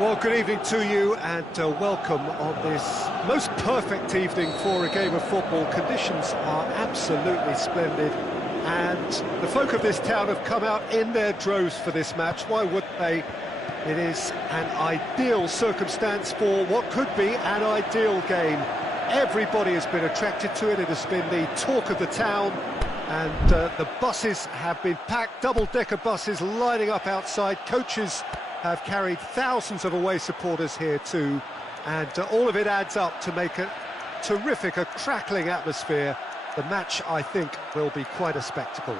Well, good evening to you and welcome on this most perfect evening for a game of football. Conditions are absolutely splendid and the folk of this town have come out in their droves for this match. Why wouldn't they? It is an ideal circumstance for what could be an ideal game. Everybody has been attracted to it. It has been the talk of the town, and the buses have been packed, double-decker buses lining up outside. Coaches have carried thousands of away supporters here too, and all of it adds up to make a terrific, a crackling atmosphere. The match, I think, will be quite a spectacle.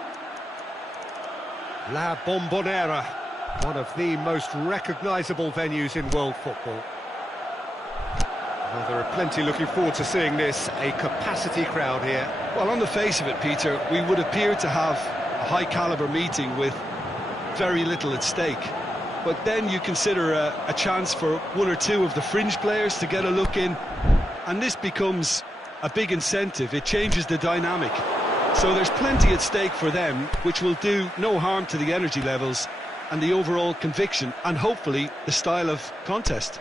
La Bombonera, one of the most recognisable venues in world football. Well, there are plenty looking forward to seeing this, a capacity crowd here. Well, on the face of it, Peter, we would appear to have a high-caliber meeting with very little at stake. But then you consider a chance for one or two of the fringe players to get a look in, and this becomes a big incentive. It changes the dynamic. So there's plenty at stake for them, which will do no harm to the energy levels and the overall conviction, and hopefully the style of contest.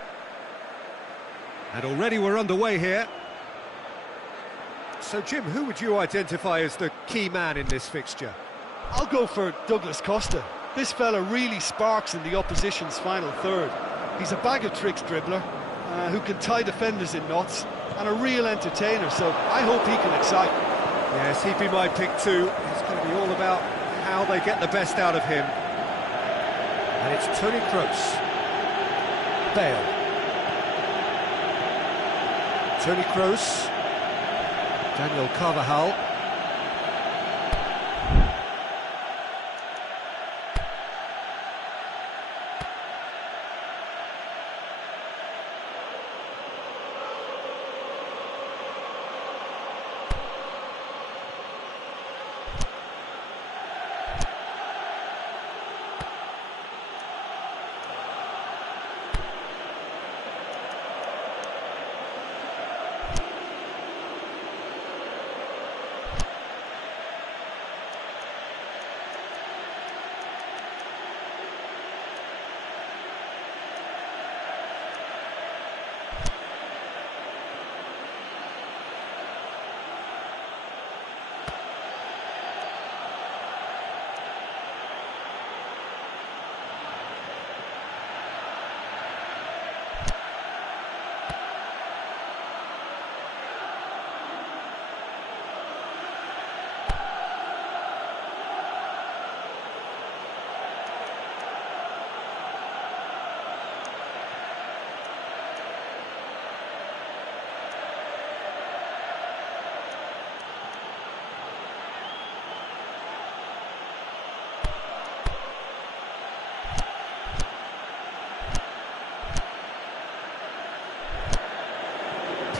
And already we're underway here. So, Jim, who would you identify as the key man in this fixture? I'll go for Douglas Costa. This fella really sparks in the opposition's final third. He's a bag-of-tricks dribbler who can tie defenders in knots, and a real entertainer, so I hope he can excite. Yes, he'd be my pick too. It's going to be all about how they get the best out of him. And it's Toni Kroos. Bale. Toni Kroos. Daniel Carvajal.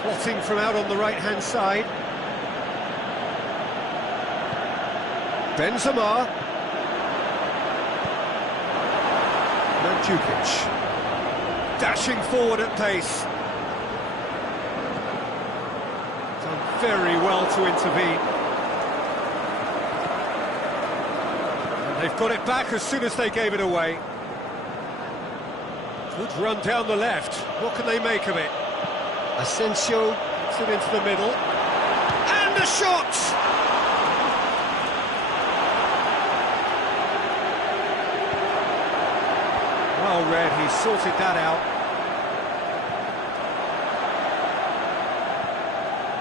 Plotting from out on the right-hand side. Benzema. Mandzukic. Dashing forward at pace. Done very well to intervene. And they've got it back as soon as they gave it away. Good run down the left. What can they make of it? Asensio gets it into the middle. And a shot! Well read, he sorted that out.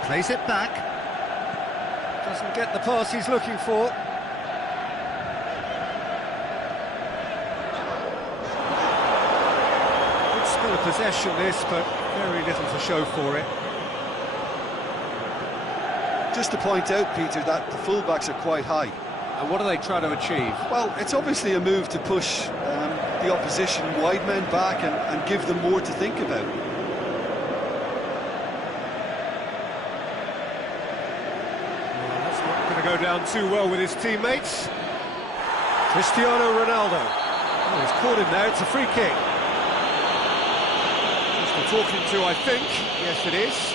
Plays it back. Doesn't get the pass he's looking for. Good spell of possession this, but very little to show for it. Just to point out, Peter, that the fullbacks are quite high. And what are they trying to achieve? Well, it's obviously a move to push the opposition wide men back and give them more to think about. Well, that's not going to go down too well with his teammates. Cristiano Ronaldo. Oh, he's caught him there, it's a free kick. Talking to, I think. Yes, it is.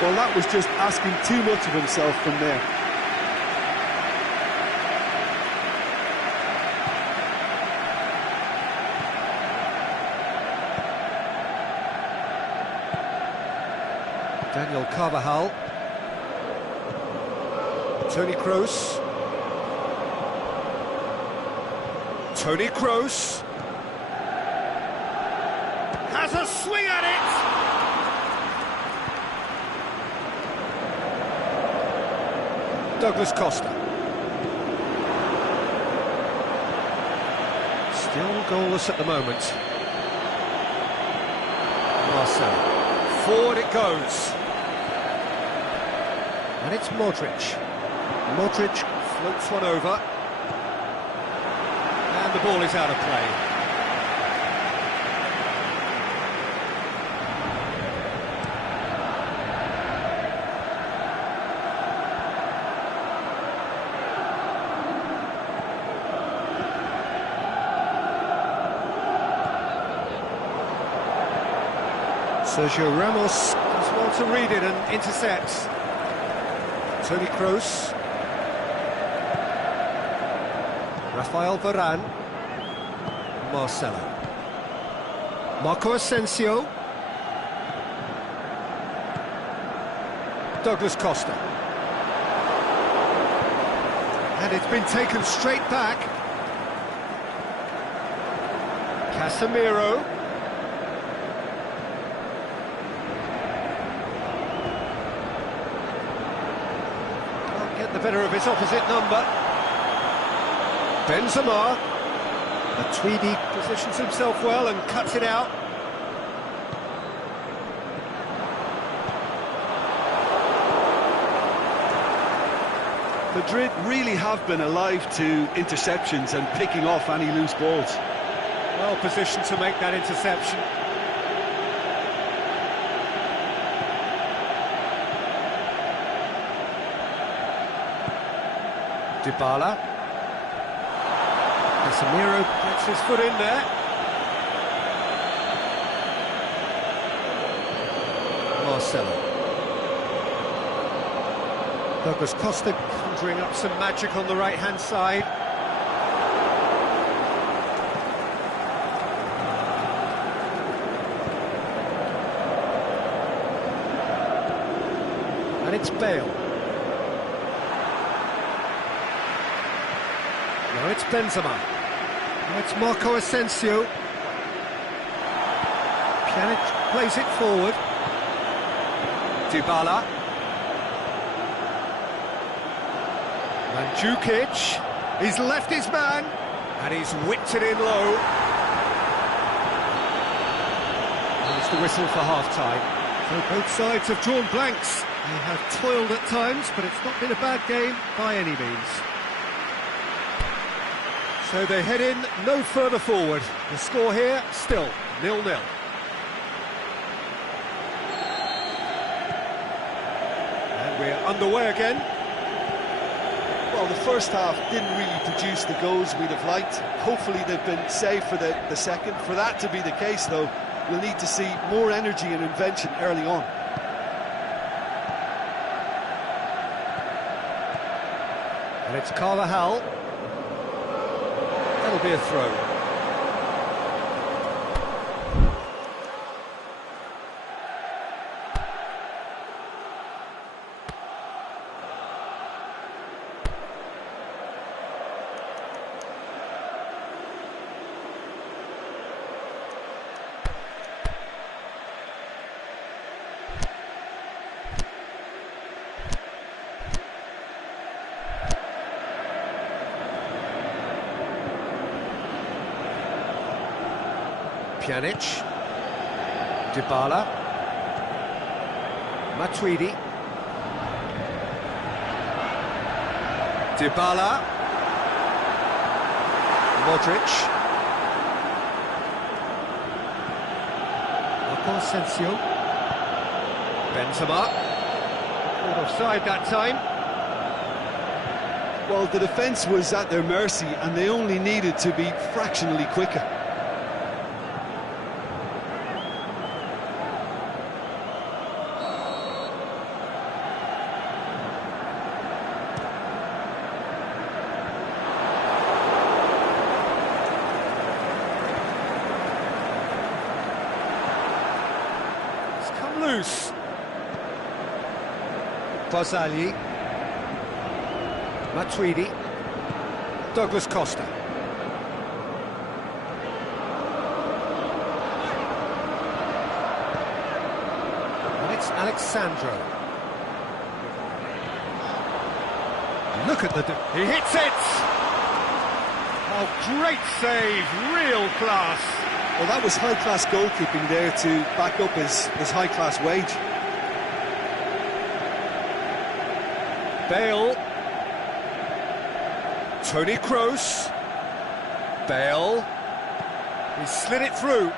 Well, that was just asking too much of himself from there. Daniel Carvajal. Toni Kroos. Toni Kroos. Has a swing at it! Douglas Costa. Still goalless at the moment. Marcelo. Forward it goes. And it's Modric. Modric floats one over. And the ball is out of play. Sergio Ramos does well to read it and intercepts. Toni Kroos. Rafael Varane. Marcelo. Marco Asensio. Douglas Costa. And it's been taken straight back. Casemiro. The better of his opposite number. Benzema. Matuidi positions himself well and cuts it out. Madrid really have been alive to interceptions and picking off any loose balls. Well positioned to make that interception. Dybala. Casemiro gets his foot in there. Marcelo. Douglas Costa conjuring up some magic on the right-hand side. And it's Bale. Now it's Benzema. Now it's Marco Asensio. Pjanic plays it forward. Dybala. Mandzukic. He's left his man. And he's whipped it in low. And it's the whistle for half-time. So both sides have drawn blanks. They have toiled at times, but it's not been a bad game by any means. So they head in no further forward. The score here, still 0-0. And we're underway again. Well, the first half didn't really produce the goals we'd have liked. Hopefully they've been saved for the second. For that to be the case, though, we'll need to see more energy and invention early on. And it's Carvajal. That'll be a throw. Pjanic. Dybala. Matuidi. Dybala. Modric. Marco Asensio. Benzema. Caught offside that time. Well, the defence was at their mercy and they only needed to be fractionally quicker. Barzagli. Matuidi. Douglas Costa. And it's Alexandro. Look at he hits it! Oh, great save, real class. Well, that was high-class goalkeeping there to back up his high-class wage. Bale. Toni Kroos. Bale. He slid it through.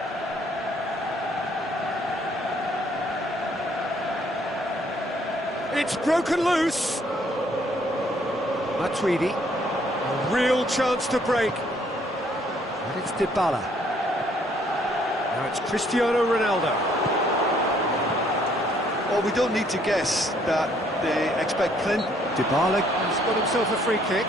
It's broken loose. Matuidi. A real chance to break. And it's Dybala. Now it's Cristiano Ronaldo. Well, we don't need to guess that they expect Clint. Dybala has got himself a free kick.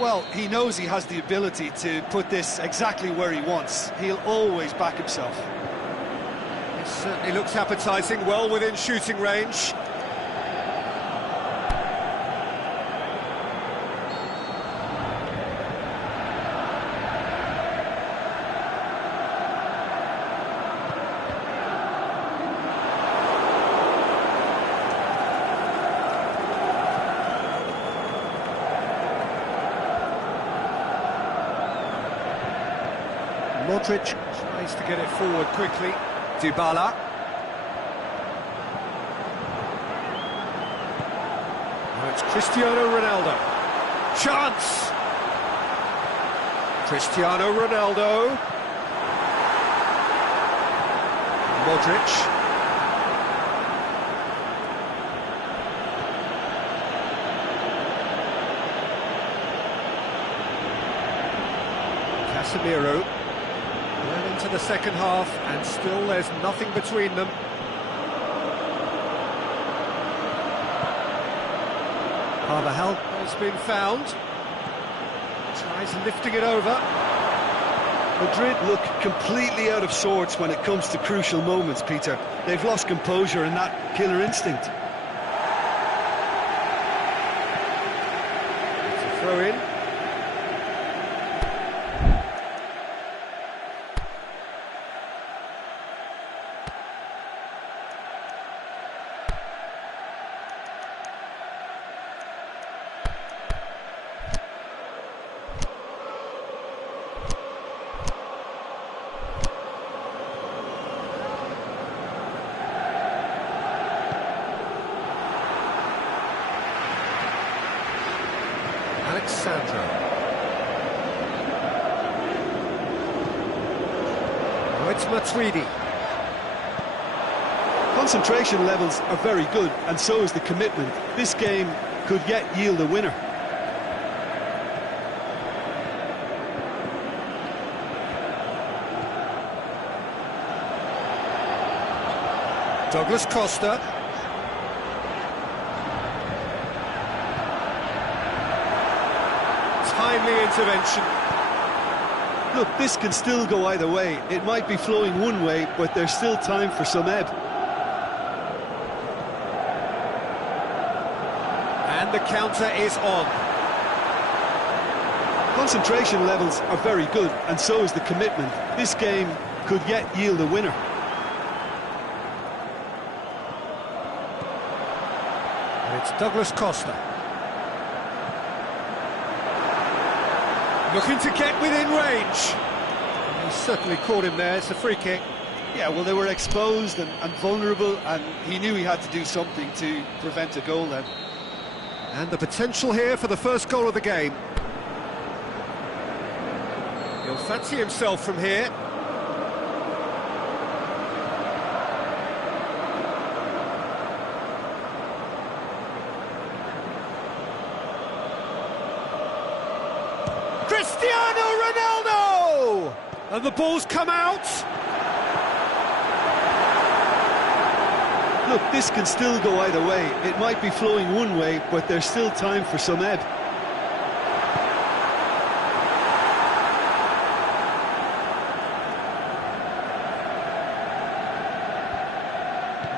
Well, he knows he has the ability to put this exactly where he wants. He'll always back himself. It certainly looks appetising, well within shooting range. Modric tries to get it forward quickly. Dybala. Now it's Cristiano Ronaldo. Chance! Cristiano Ronaldo. Modric. Casemiro. Well into the second half, and still there's nothing between them. Carvajal has been found. Tries lifting it over. Madrid look completely out of sorts when it comes to crucial moments, Peter. They've lost composure and that killer instinct. It's a throw-in. Alexandro. Oh, it's Matuidi. Concentration levels are very good, and so is the commitment. This game could yet yield a winner. Douglas Costa. Timely intervention. Look, this can still go either way. It might be flowing one way, but there's still time for some ebb. And the counter is on. Concentration levels are very good, and so is the commitment. This game could yet yield a winner. And it's Douglas Costa. Looking to get within range. He certainly caught him there. It's a free kick. Yeah, well, they were exposed and vulnerable, and he knew he had to do something to prevent a goal then. And the potential here for the first goal of the game. He'll fancy himself from here. Cristiano Ronaldo! And the ball's come out. Look, this can still go either way. It might be flowing one way, but there's still time for some ebb.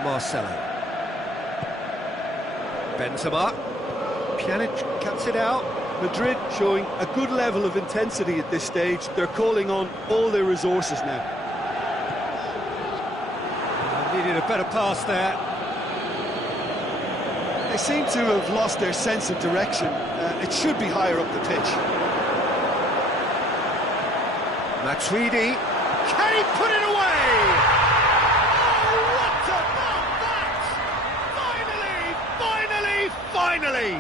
Marcelo. Benzema. Pjanic cuts it out. Madrid showing a good level of intensity at this stage. They're calling on all their resources now. Needed a better pass there. They seem to have lost their sense of direction. It should be higher up the pitch. Matuidi. Can he put it away? Oh, what about that? Finally!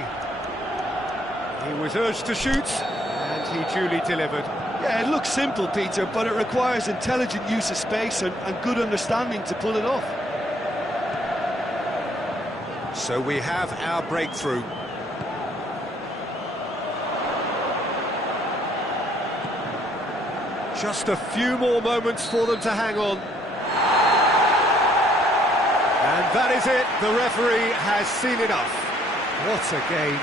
He was urged to shoot, and he duly delivered. Yeah, it looks simple, Peter, but it requires intelligent use of space and good understanding to pull it off. So we have our breakthrough. Just a few more moments for them to hang on. And that is it. The referee has seen enough. What a game.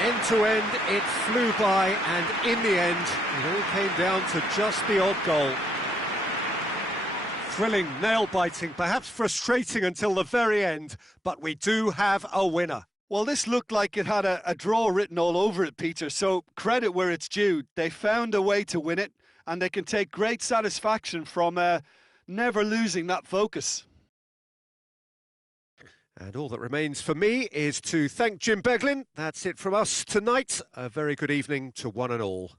End to end, it flew by, and in the end, it all came down to just the odd goal. Thrilling, nail-biting, perhaps frustrating until the very end, but we do have a winner. Well, this looked like it had a draw written all over it, Peter, so credit where it's due. They found a way to win it, and they can take great satisfaction from never losing that focus. And all that remains for me is to thank Jim Beglin. That's it from us tonight. A very good evening to one and all.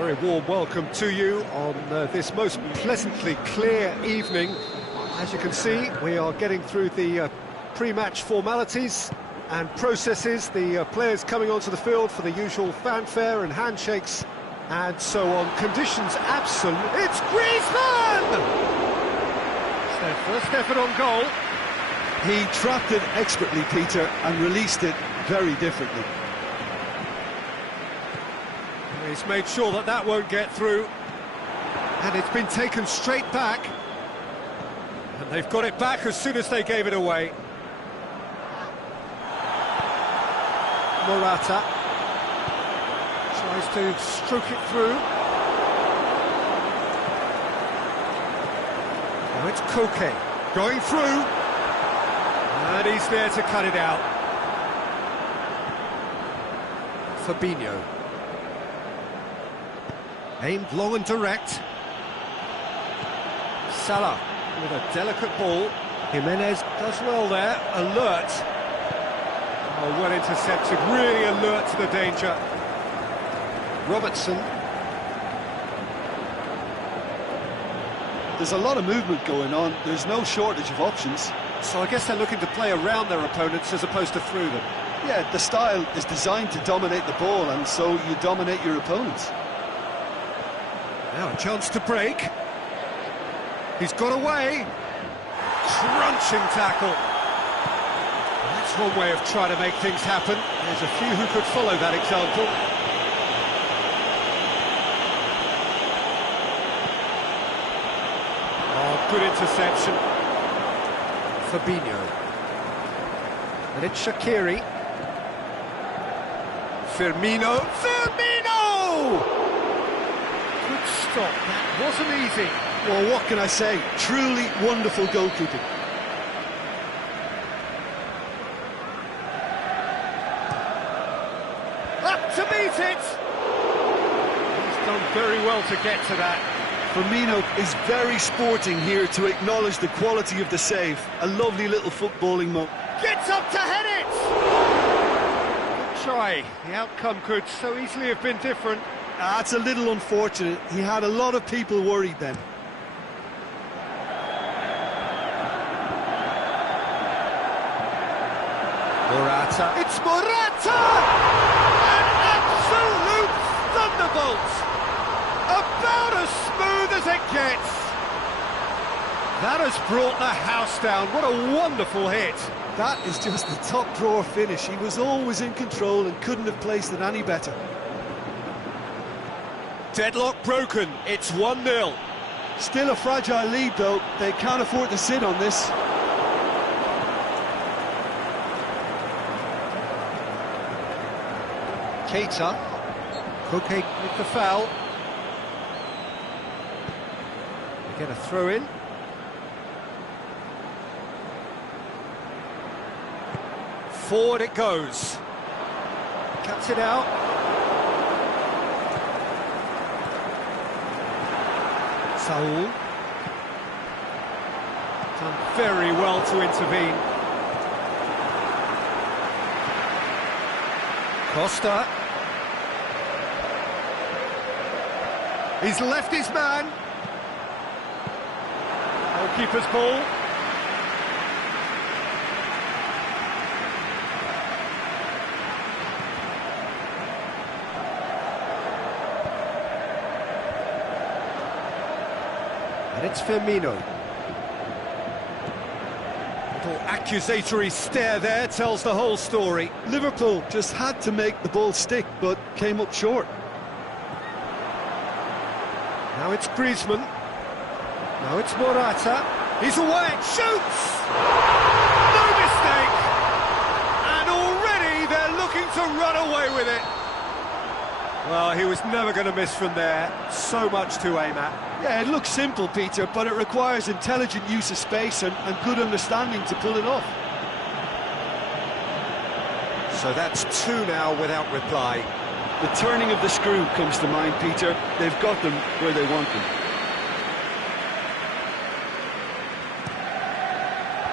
Very warm welcome to you on this most pleasantly clear evening. As you can see, we are getting through the pre-match formalities and processes, the players coming onto the field for the usual fanfare and handshakes and so on. Conditions absolute. It's Griezmann! It's their first effort on goal. He trapped it expertly, Peter, and released it very differently. He's made sure that that won't get through. And it's been taken straight back. And they've got it back as soon as they gave it away. Morata tries to stroke it through. Now it's Koke going through. And he's there to cut it out. Fabinho. Aimed long and direct. Salah with a delicate ball. Jimenez does well there. Alert. Oh, well intercepted. Really alert to the danger. Robertson. There's a lot of movement going on. There's no shortage of options. So I guess they're looking to play around their opponents as opposed to through them. Yeah, the style is designed to dominate the ball, and so you dominate your opponents. Now a chance to break. He's got away. Crunching tackle. That's one way of trying to make things happen. There's a few who could follow that example. Oh, good interception. Fabinho. And it's Shaqiri. Firmino. Firmino! Good stop. That wasn't easy. Well, what can I say? Truly wonderful goalkeeping. Up to meet it! He's done very well to get to that. Firmino is very sporting here to acknowledge the quality of the save. A lovely little footballing moment. Gets up to head it! Good try. The outcome could so easily have been different. That's a little unfortunate. He had a lot of people worried then. Morata. It's Morata! An absolute thunderbolt! About as smooth as it gets. That has brought the house down. What a wonderful hit. That is just the top drawer finish. He was always in control and couldn't have placed it any better. Deadlock broken. It's 1-0. Still a fragile lead, though. They can't afford to sit on this. Keita. Koke with the foul. They get a throw in. Forward it goes. Cuts it out. Saul. Done very well to intervene. Costa. He's left his man. Goalkeeper's ball. And it's Firmino. Little accusatory stare there tells the whole story. Liverpool just had to make the ball stick, but came up short. Now it's Griezmann. Now it's Morata. He's away. Shoots! No mistake! And already they're looking to run away with it. Well, he was never going to miss from there. So much to aim at. Yeah, it looks simple, Peter, but it requires intelligent use of space and good understanding to pull it off. So that's 2 now without reply. The turning of the screw comes to mind, Peter. They've got them where they want them.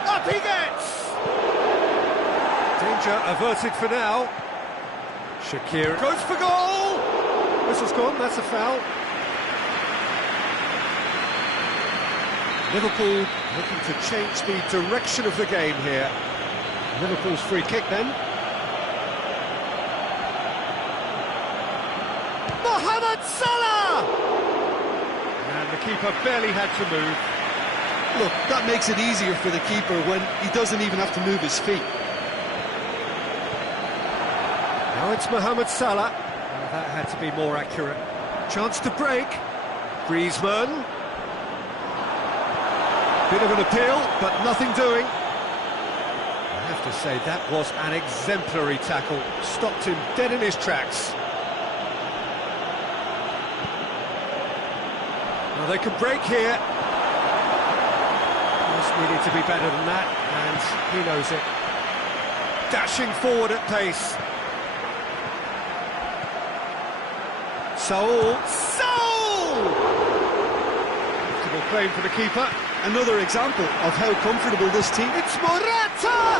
Up he gets! Danger averted for now. Shaqiri goes for goal! Whistle's gone, that's a foul. Liverpool looking to change the direction of the game here. Liverpool's free kick then. Mohamed Salah! And the keeper barely had to move. Look, that makes it easier for the keeper when he doesn't even have to move his feet. Now it's Mohamed Salah. Well, that had to be more accurate. Chance to break. Griezmann. Bit of an appeal, but nothing doing. I have to say, that was an exemplary tackle. Stopped him dead in his tracks. Now they can break here. Just needed to be better than that, and he knows it. Dashing forward at pace. Saul! Comfortable claim for the keeper. Another example of how comfortable this team... It's Morata!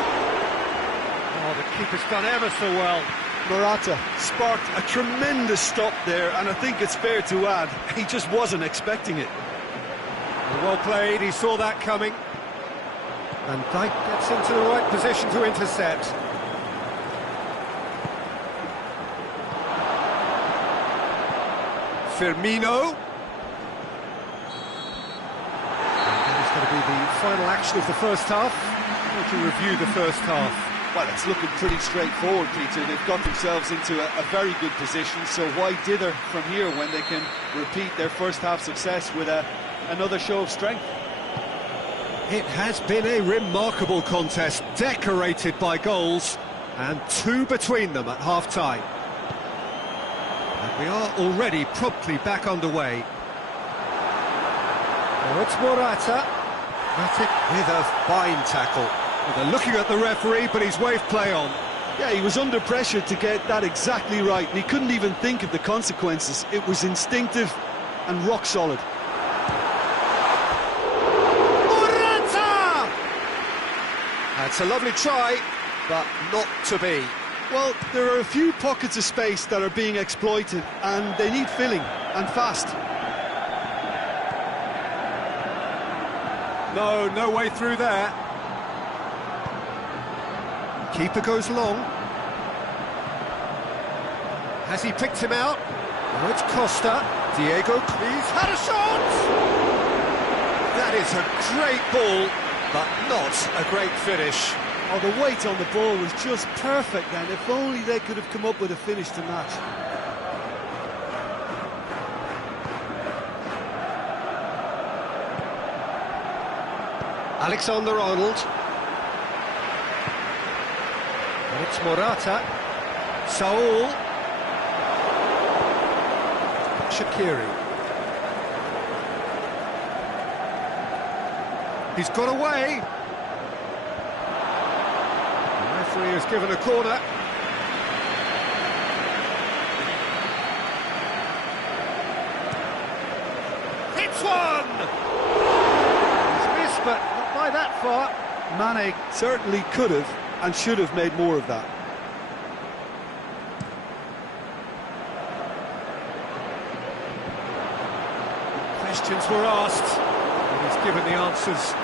Oh, the keeper's done ever so well. Morata sparked a tremendous stop there, and I think it's fair to add, he just wasn't expecting it. Well played, he saw that coming. Van Dijk gets into the right position to intercept. Firmino. Going to be the final action of the first half. To review the first half. Well, it's looking pretty straightforward, Peter. They've got themselves into a very good position, so why dither from here when they can repeat their first half success with another show of strength? It has been a remarkable contest, decorated by goals, and two between them at half-time. And we are already promptly back underway. Now it's Morata. With a fine tackle. Well, they're looking at the referee, but he's waved play on. Yeah, he was under pressure to get that exactly right, and he couldn't even think of the consequences. It was instinctive and rock solid. Morata! That's a lovely try, but not to be. Well, there are a few pockets of space that are being exploited, and they need filling, and fast. No way through there. Keeper goes long. Has he picked him out? Oh, it's Costa. Diego, he's had a shot! That is a great ball, but not a great finish. Oh, the weight on the ball was just perfect then. If only they could have come up with a finish to match. Alexander-Arnold. And it's Morata. Saul. Shaqiri. He's got away. The referee has given a corner. It's one! He's missed, but not by that far. Mane certainly could have and should have made more of that. Questions were asked, and he's given the answers.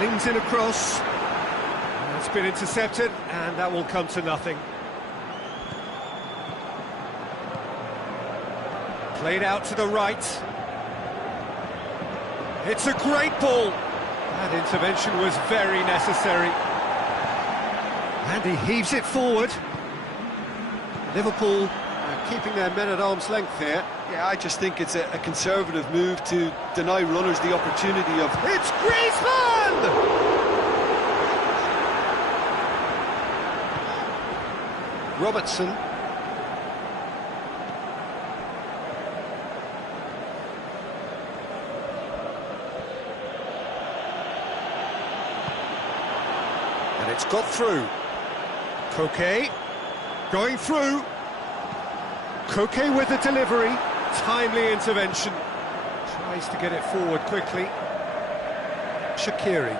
Lings in across. It's been intercepted, and that will come to nothing. Played out to the right. It's a great ball. That intervention was very necessary. And he heaves it forward. Liverpool keeping their men at arm's length here. Yeah, I just think it's a conservative move to deny runners the opportunity of... It's Griezmann! Robertson. And it's got through. Koke going through. Koke with the delivery. Timely intervention. Tries to get it forward quickly. Shaqiri.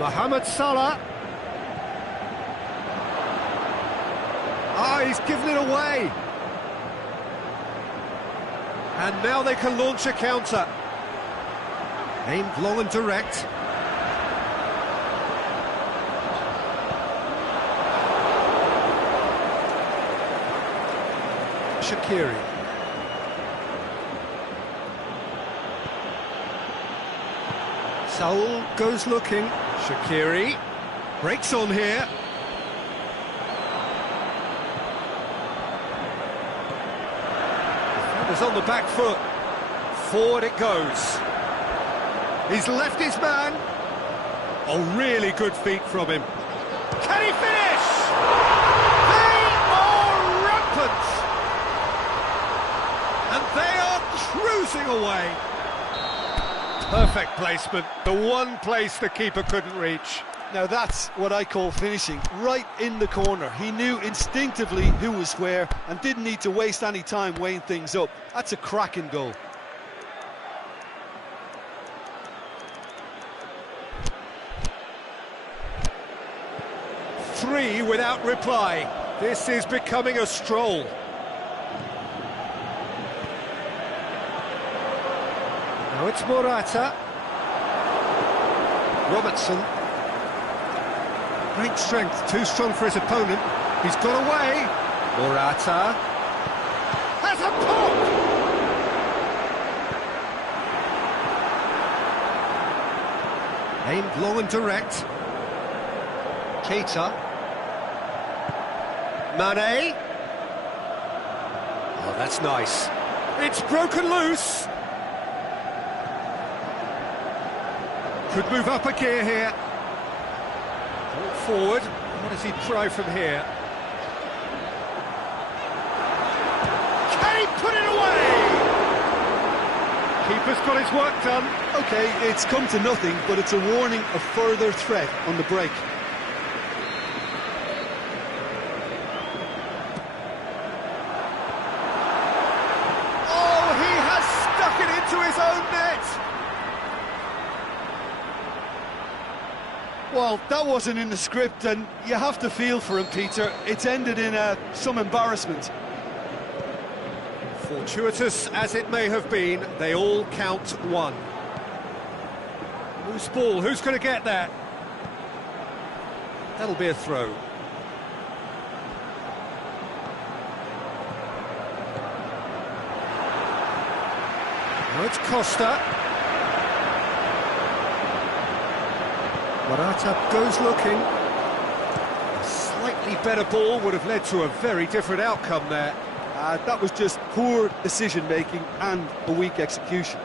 Mohamed Salah. he's given it away. And now they can launch a counter. Aimed long and direct. Shaqiri. Saul goes looking. Shaqiri breaks on here. Defender's on the back foot. Forward it goes. He's left his man. Oh, really good feet from him. Can he finish? They are rampant. And they are cruising away. Perfect placement. The one place the keeper couldn't reach. Now that's what I call finishing, right in the corner. He knew instinctively who was where and didn't need to waste any time weighing things up. That's a cracking goal. Three without reply. This is becoming a stroll. Now it's Morata. Robertson. Great strength, too strong for his opponent. He's got away. Morata has a pop! Aimed long and direct. Keita. Mane. Oh, that's nice. It's broken loose. Could move up a gear here. Ball forward. What does he try from here? Can he put it away? Keeper's got his work done. OK, it's come to nothing, but it's a warning of further threat on the break. Oh, he has stuck it into his own net. Well, that wasn't in the script, and you have to feel for him, Peter. It's ended in some embarrassment. Fortuitous as it may have been, they all count one. Loose ball, who's going to get that? That'll be a throw. Now it's Costa. Morata goes looking. A slightly better ball would have led to a very different outcome there. That was just poor decision-making and a weak execution.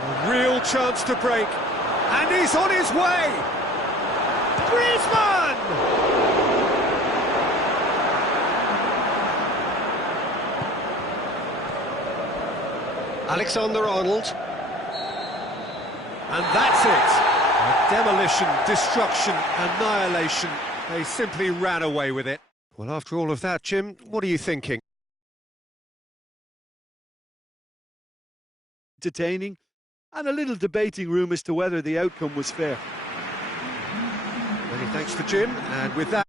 A real chance to break. And he's on his way! Griezmann! Alexander-Arnold. And that's it. A demolition, destruction, annihilation. They simply ran away with it. Well, after all of that, Jim, what are you thinking? Entertaining, and a little debating room as to whether the outcome was fair. Many thanks to Jim, and with that...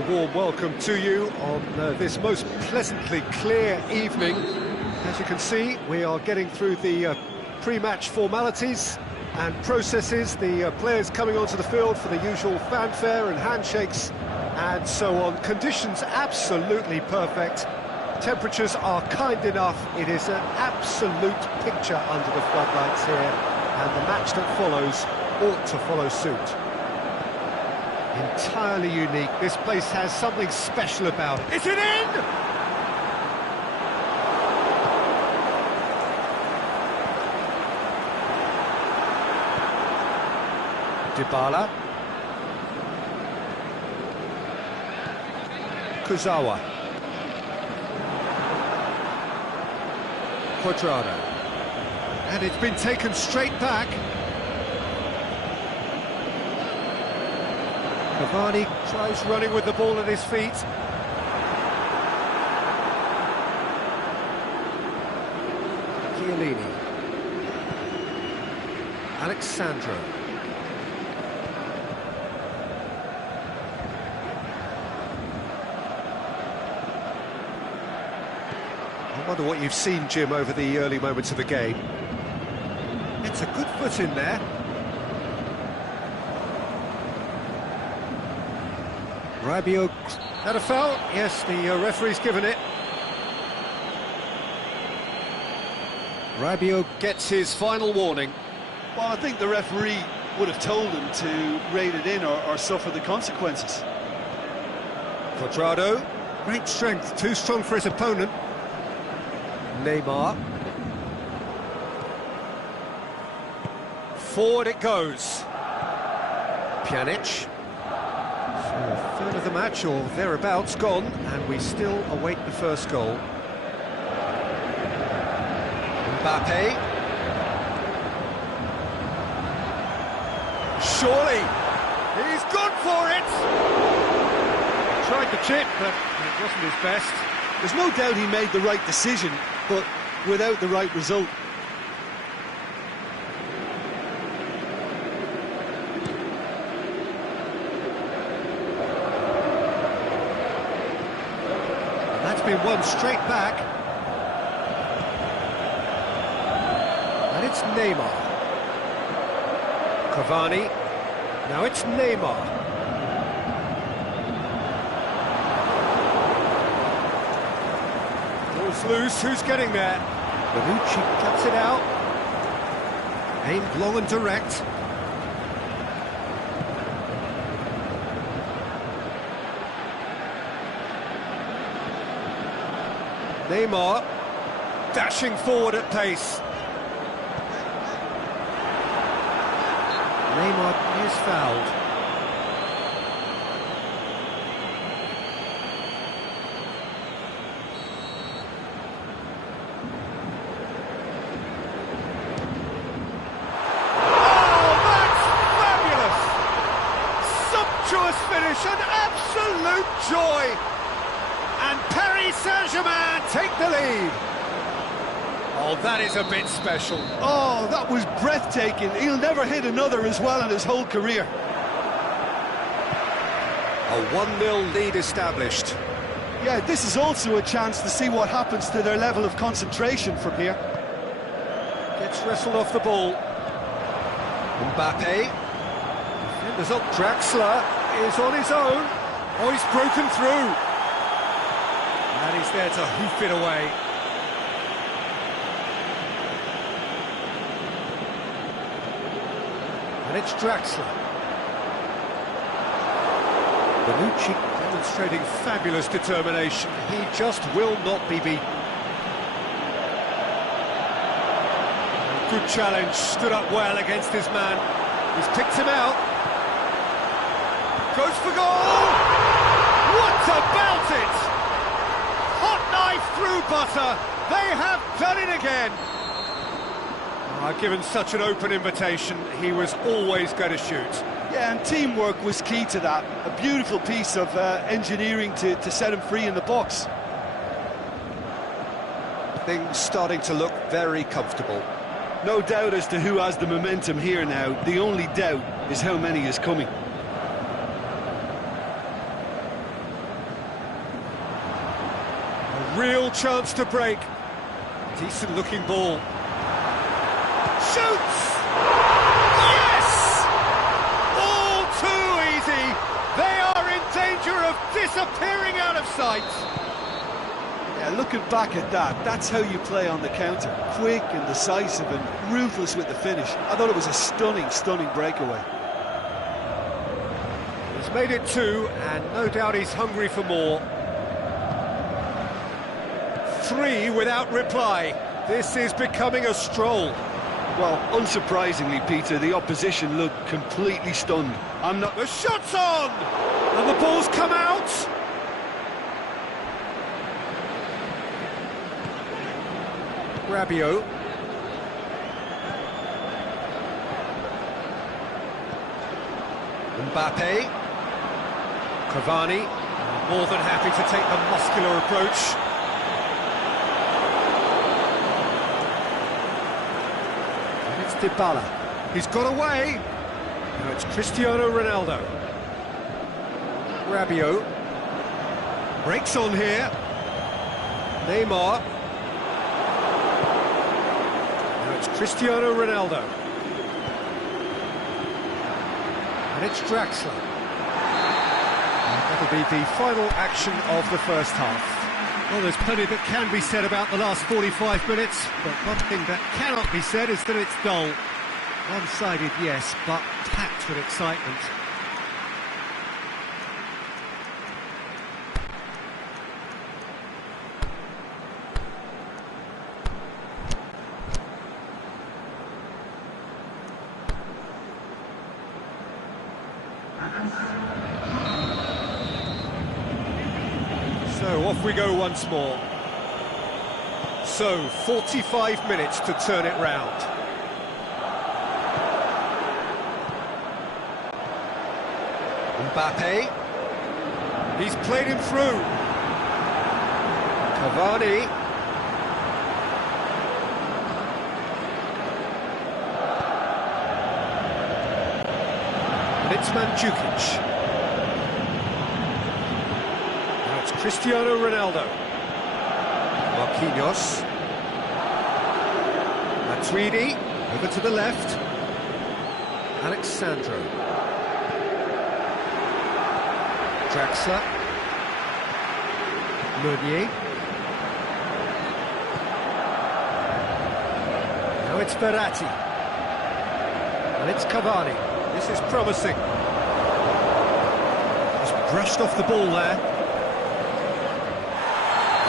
very warm welcome to you on this most pleasantly clear evening. As you can see, we are getting through the pre-match formalities and processes, the players coming onto the field for the usual fanfare and handshakes and so on. Conditions absolutely perfect. Temperatures are kind enough. It is an absolute picture under the floodlights here, and the match that follows ought to follow suit. Entirely unique. This place has something special about it. Is it in? Dybala. Kurzawa. Cuadrado. And it's been taken straight back. Cavani tries running with the ball at his feet. Chiellini. Alexandro. I wonder what you've seen, Jim, over the early moments of the game. It's a good foot in there. Rabiot, that a foul? Yes, the referee's given it. Rabiot gets his final warning. Well, I think the referee would have told him to rate it in or suffer the consequences. Cuadrado, great strength, too strong for his opponent. Neymar. Forward it goes. Pjanic. So a third of the match, or thereabouts, gone, and we still await the first goal. Mbappe. Surely, he's gone for it! Tried the chip, but it wasn't his best. There's no doubt he made the right decision, but without the right result. That's been won straight back. And it's Neymar. Cavani. Now it's Neymar. Ball's loose, who's getting there? Bonucci cuts it out. Aimed long and direct. Neymar dashing forward at pace. Neymar is fouled. Oh, that's fabulous! Sumptuous finish, an absolute joy! And Paris Saint-Germain take the lead. Oh, that is a bit special. Oh, that was breathtaking. He'll never hit another as well in his whole career. A 1-0 lead established. Yeah, this is also a chance to see what happens to their level of concentration from here. Gets wrestled off the ball. Mbappe. Defenders up. Draxler is on his own. Oh, he's broken through. And he's there to hoof it away. And it's Draxler. Bonucci demonstrating fabulous determination. He just will not be beaten. Good challenge, stood up well against his man. He's picked him out. Goes for goal! What about it? Hot knife through butter. They have done it again. Given such an open invitation, he was always going to shoot. Yeah, and teamwork was key to that. A beautiful piece of engineering to set him free in the box. Things starting to look very comfortable. No doubt as to who has the momentum here now. The only doubt is how many is coming. real chance to break. Decent looking ball. Shoots! Yes! All too easy. They are in danger of disappearing out of sight. Yeah, looking back at that, that's how you play on the counter. Quick and decisive and ruthless with the finish. I thought it was a stunning breakaway. He's made it 2, and no doubt he's hungry for more. 3 without reply. This is becoming a stroll. Well, unsurprisingly, Peter, the opposition looked completely stunned. The shot's on! And the ball's come out! Rabiot. Mbappe. Cavani, more than happy to take the muscular approach. And it's Dybala. He's got away. Now it's Cristiano Ronaldo. Rabiot. Breaks on here. Neymar. Now it's Cristiano Ronaldo. And it's Draxler. That'll be the final action of the first half. Well, there's plenty that can be said about the last 45 minutes, but one thing that cannot be said is that it's dull. One-sided, yes, but packed with excitement. So off we go once more. So 45 minutes to turn it round. Mbappe. He's played him through. Cavani. And it's Mandzukic. Cristiano Ronaldo. Marquinhos. Matuidi, over to the left. Alexandro. Draxler. Meunier. Now it's Verratti. And it's Cavani. This is promising. Just brushed off the ball there.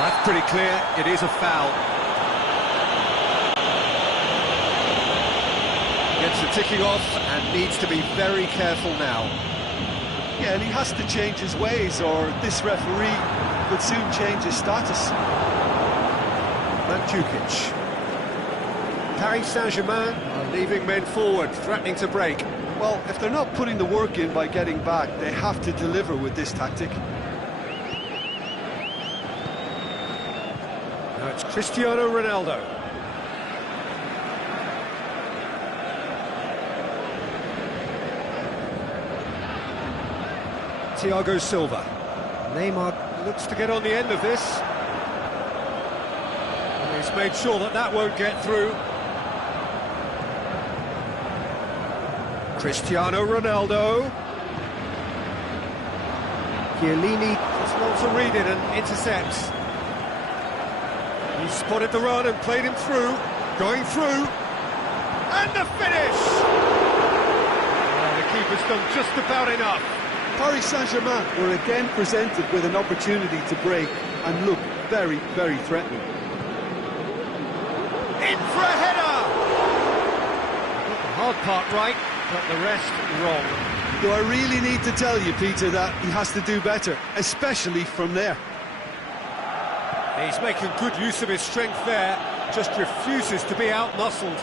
That's pretty clear, it is a foul. Gets the ticking off and needs to be very careful now. Yeah, and he has to change his ways, or this referee could soon change his status. Mandzukic. Paris Saint-Germain are leaving men forward, threatening to break. Well, if they're not putting the work in by getting back, they have to deliver with this tactic. Now it's Cristiano Ronaldo. Thiago Silva. Neymar looks to get on the end of this. And he's made sure that that won't get through. Cristiano Ronaldo. Chiellini just wants to read it and intercepts. He spotted the run and played him through. Going through. And the finish! The keeper's done just about enough. Paris Saint-Germain were again presented with an opportunity to break and look very, very threatening. In for a header! Got the hard part right, but the rest wrong. Do I really need to tell you, Peter, that he has to do better, especially from there? He's making good use of his strength there, just refuses to be out-muscled.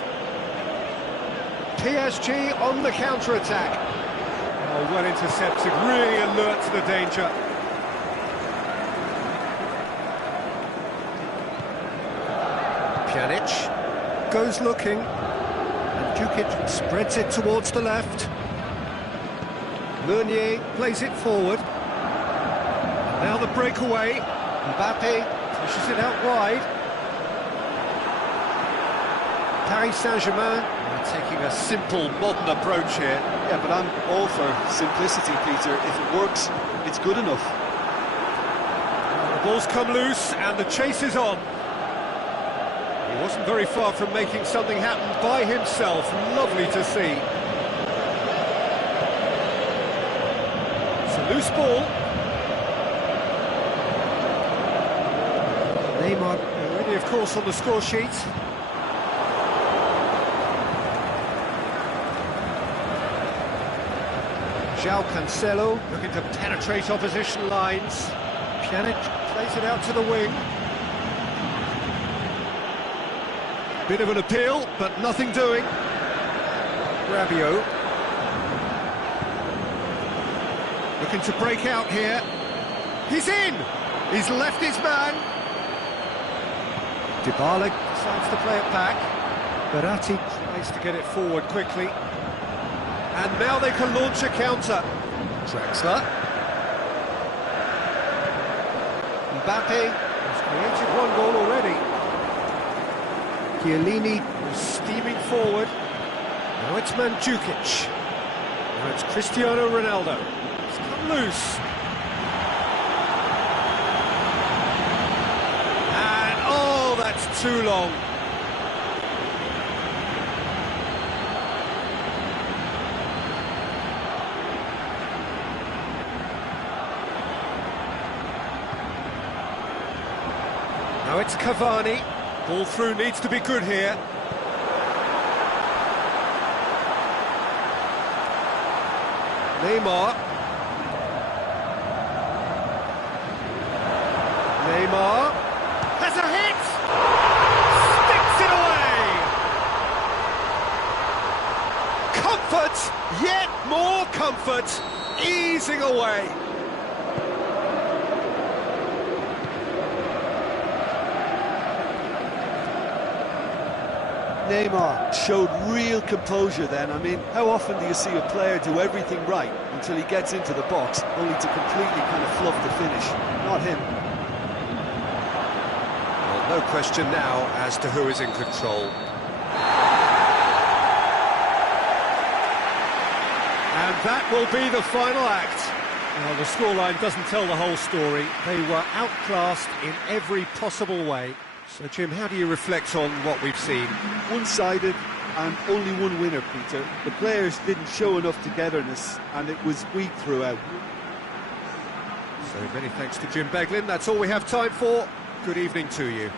PSG on the counter-attack. Oh, well intercepted, really alert to the danger. Pjanic goes looking, and Djukic spreads it towards the left. Meunier plays it forward. And now the breakaway. Mbappe Pushes it out wide. Paris Saint-Germain are taking a simple, modern approach here. Yeah, but I'm all for simplicity, Peter. If it works, it's good enough. The ball's come loose and the chase is on. He wasn't very far from making something happen by himself. Lovely to see. It's a loose ball. Neymar already, of course, on the score sheet. João Cancelo looking to penetrate opposition lines. Pjanic plays it out to the wing. Bit of an appeal, but nothing doing. Rabiot. Looking to break out here. He's in! He's left his man. Dybala decides to play it back. Verratti tries to get it forward quickly. And now they can launch a counter. Draxler. Mbappe has created one goal already. Chiellini is steaming forward. Now it's Mandzukic. Now it's Cristiano Ronaldo. It's come loose. And oh, that's too long. Now it's Cavani. Ball through needs to be good here. Neymar. Neymar has a hit! Sticks it away! Comfort! Yet more comfort! Easing away! Neymar showed real composure then. I mean, how often do you see a player do everything right until he gets into the box, only to completely kind of fluff the finish? Not him. Well, no question now as to who is in control. And that will be the final act. Well, the scoreline doesn't tell the whole story. They were outclassed in every possible way. So, Jim, how do you reflect on what we've seen? One-sided and only one winner, Peter. The players didn't show enough togetherness and it was weak throughout. So many thanks to Jim Beglin. That's all we have time for. Good evening to you.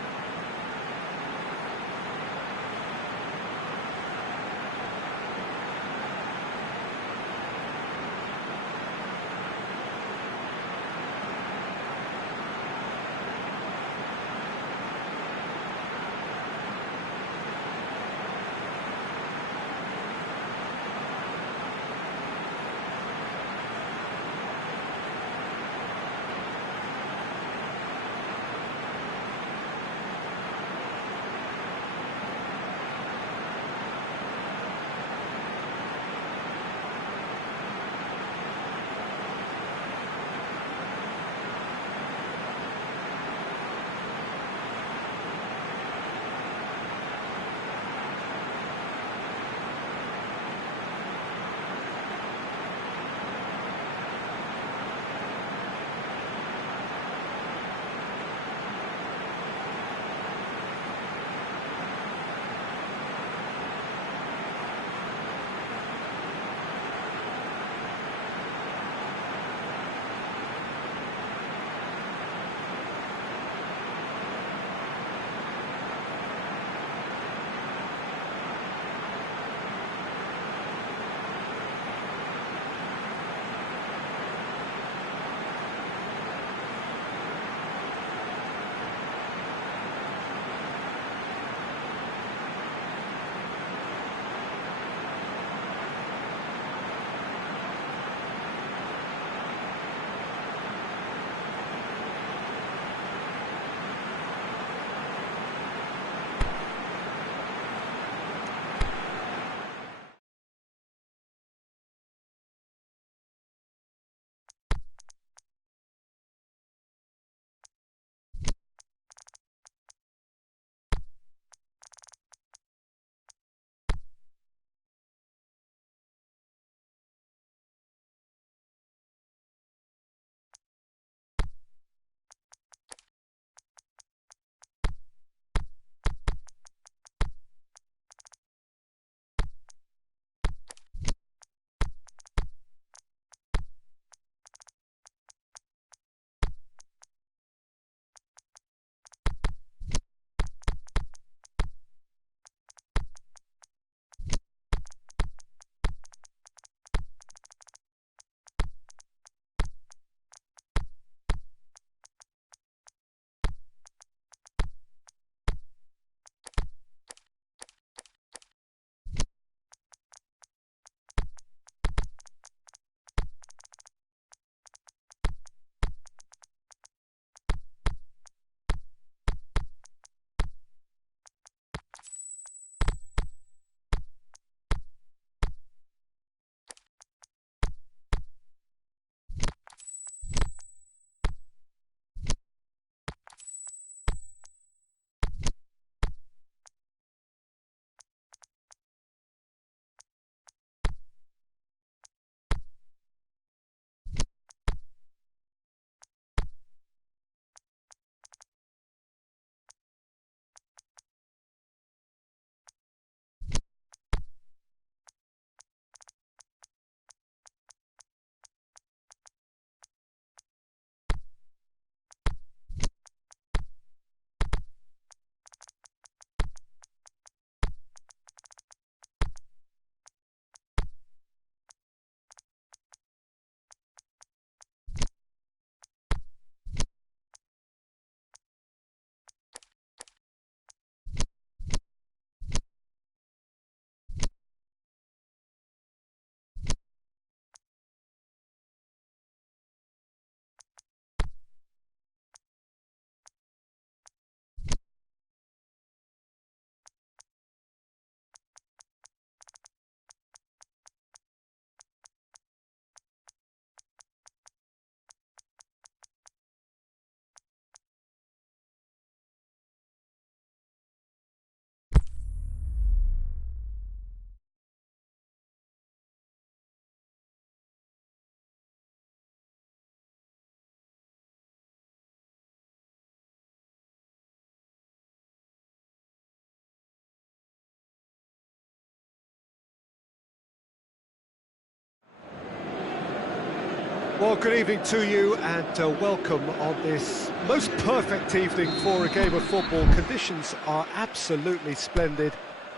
Well, good evening to you and welcome on this most perfect evening for a game of football. Conditions are absolutely splendid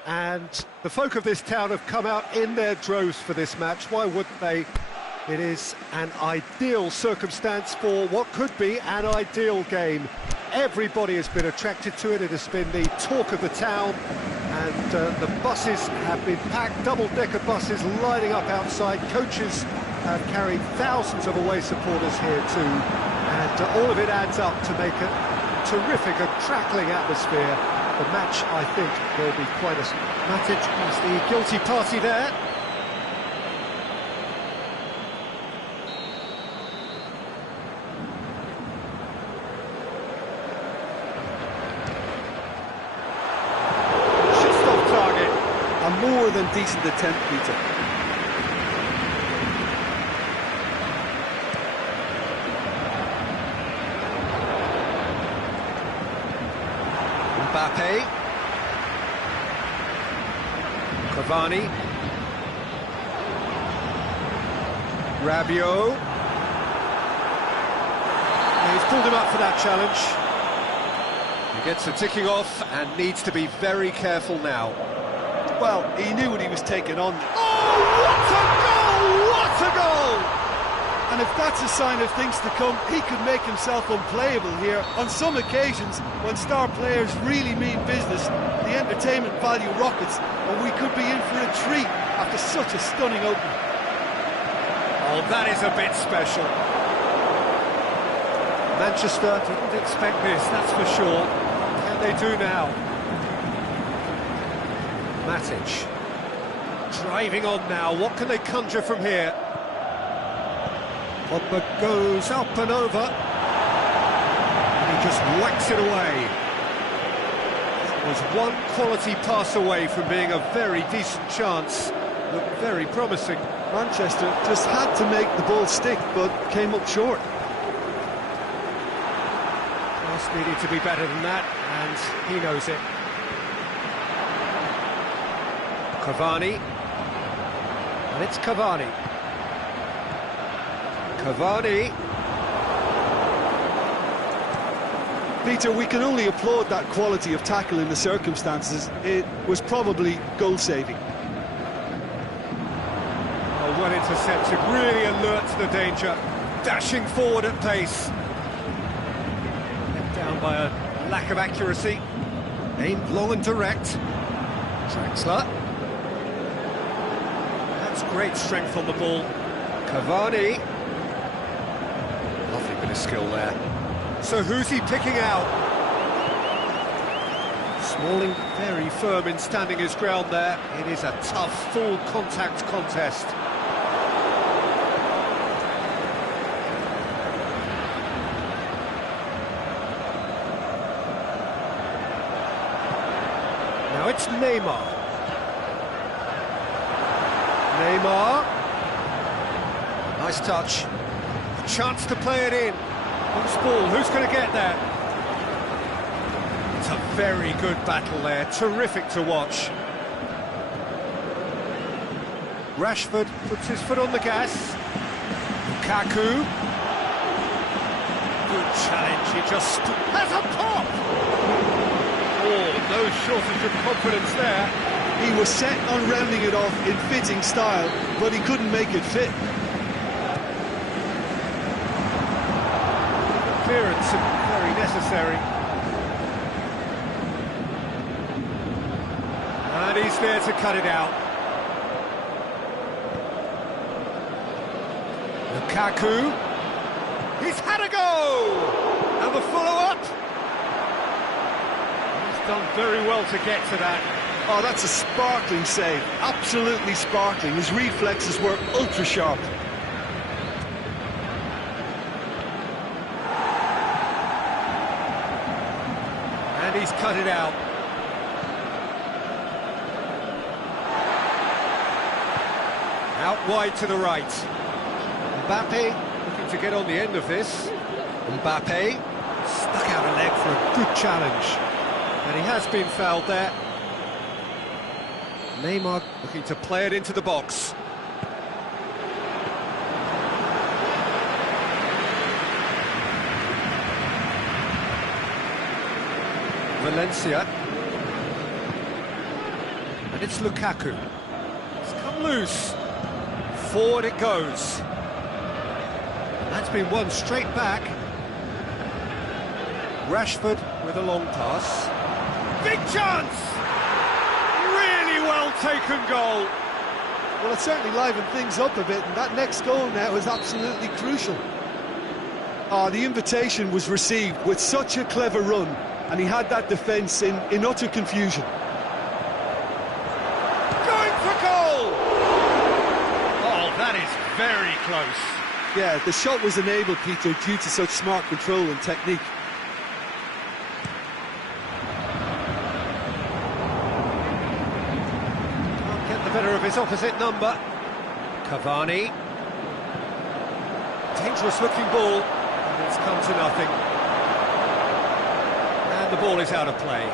and the folk of this town have come out in their droves for this match. Why wouldn't they? It is an ideal circumstance for what could be an ideal game. Everybody has been attracted to it. It has been the talk of the town, and the buses have been packed, double-decker buses lining up outside. Coaches have carried thousands of away supporters here too, and all of it adds up to make a terrific, a crackling atmosphere. The match, I think, will be quite a... Matic is the guilty party there. More than decent attempt, Peter. Mbappe. Cavani. Rabiot. He's pulled him up for that challenge. He gets the ticking off and needs to be very careful now. Well, he knew what he was taking on. Oh, what a goal! What a goal! And if that's a sign of things to come, he could make himself unplayable here. On some occasions, when star players really mean business, the entertainment value rockets, and we could be in for a treat after such a stunning opening. Oh, that is a bit special. Manchester didn't expect this, that's for sure. What can they do now? Matic, driving on now, what can they conjure from here? Pogba goes up and over, and he just whacks it away. It was one quality pass away from being a very decent chance, looked very promising. Manchester just had to make the ball stick, but came up short. Just needed to be better than that, and he knows it. Cavani, and it's Cavani. Cavani. Peter, we can only applaud that quality of tackle in the circumstances. It was probably goal-saving. Oh, well intercepted, really alert to the danger, dashing forward at pace. Let down by a lack of accuracy, aimed low and direct. Draxler. Great strength on the ball. Cavani. Lovely bit of skill there. So who's he picking out? Smalling very firm in standing his ground there. It is a tough, full contact contest. Now it's Neymar. Neymar, nice touch, a chance to play it in. Who's ball? Who's going to get there? It's a very good battle there, terrific to watch. Rashford puts his foot on the gas. Lukaku, good challenge, he just has a pop! Oh, no shortage of confidence there. He was set on rounding it off in fitting style, but he couldn't make it fit. Clearance very necessary. And he's there to cut it out. Lukaku. He's had a go! And the follow-up. He's done very well to get to that. Oh, that's a sparkling save, absolutely sparkling. His reflexes were ultra sharp. And he's cut it out. Out wide to the right. Mbappe looking to get on the end of this. Mbappe stuck out a leg for a good challenge. And he has been fouled there. Neymar looking to play it into the box. Valencia. And it's Lukaku. It's come loose. Forward it goes. That's been won straight back. Rashford with a long pass. Big chance! Really well taken goal. Well, it certainly livened things up a bit, and that next goal now is absolutely crucial. The invitation was received with such a clever run, and he had that defence in utter confusion. Going for goal! Oh, that is very close. Yeah, the shot was enabled, Peter, due to such smart control and technique. Can't get the better of his opposite number. Cavani. Dangerous looking ball, and it's come to nothing. And the ball is out of play.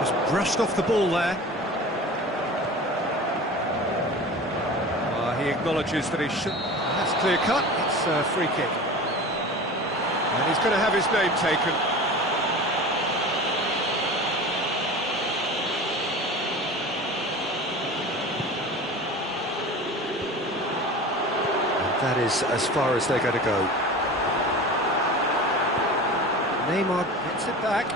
Just brushed off the ball there. He acknowledges that he should... That's clear cut, it's a free kick. And he's going to have his name taken. And that is as far as they're going to go. Neymar gets it back.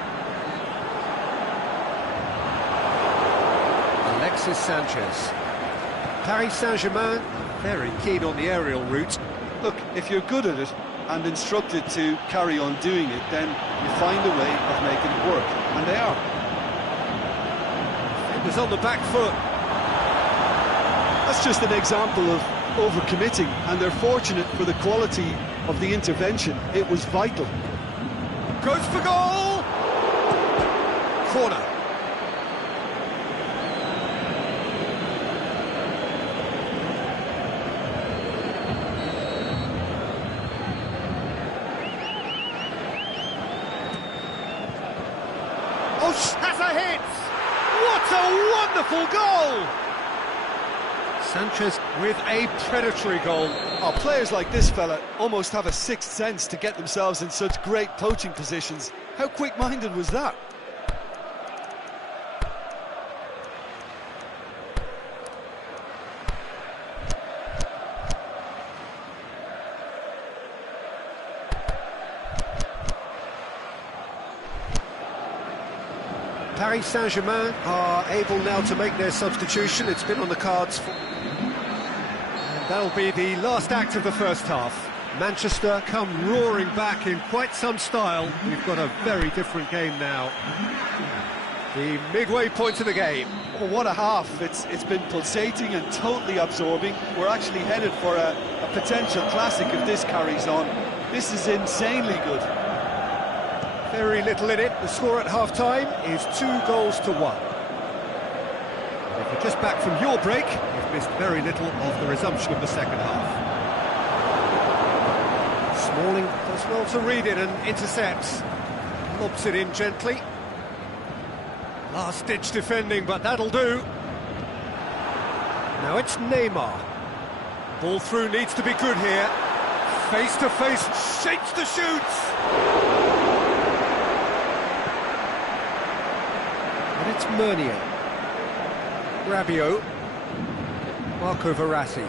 Alexis Sanchez. Paris Saint-Germain, very keen on the aerial route. Look, if you're good at it and instructed to carry on doing it, then you find a way of making it work, and they are. Defenders on the back foot. That's just an example of overcommitting, and they're fortunate for the quality of the intervention. It was vital. Goes for goal! Corner. Has a hit! What a wonderful goal! Sanchez with a predatory goal. Players like this fella almost have a sixth sense to get themselves in such great poaching positions. How quick-minded was that? Paris Saint-Germain are able now to make their substitution. It's been on the cards for... And that'll be the last act of the first half. Manchester come roaring back in quite some style. We've got a very different game now. The midway point of the game. Oh, what a half. It's been pulsating and totally absorbing. We're actually headed for a potential classic if this carries on. This is insanely good. Very little in it. The score at half-time is 2-1. If you're just back from your break, you've missed very little of the resumption of the second half. Smalling does well to read it and intercepts. Lobs it in gently. Last-ditch defending, but that'll do. Now it's Neymar. Ball through needs to be good here. Face-to-face, shapes the shoots! It's Meunier, Rabiot, Marco Verratti.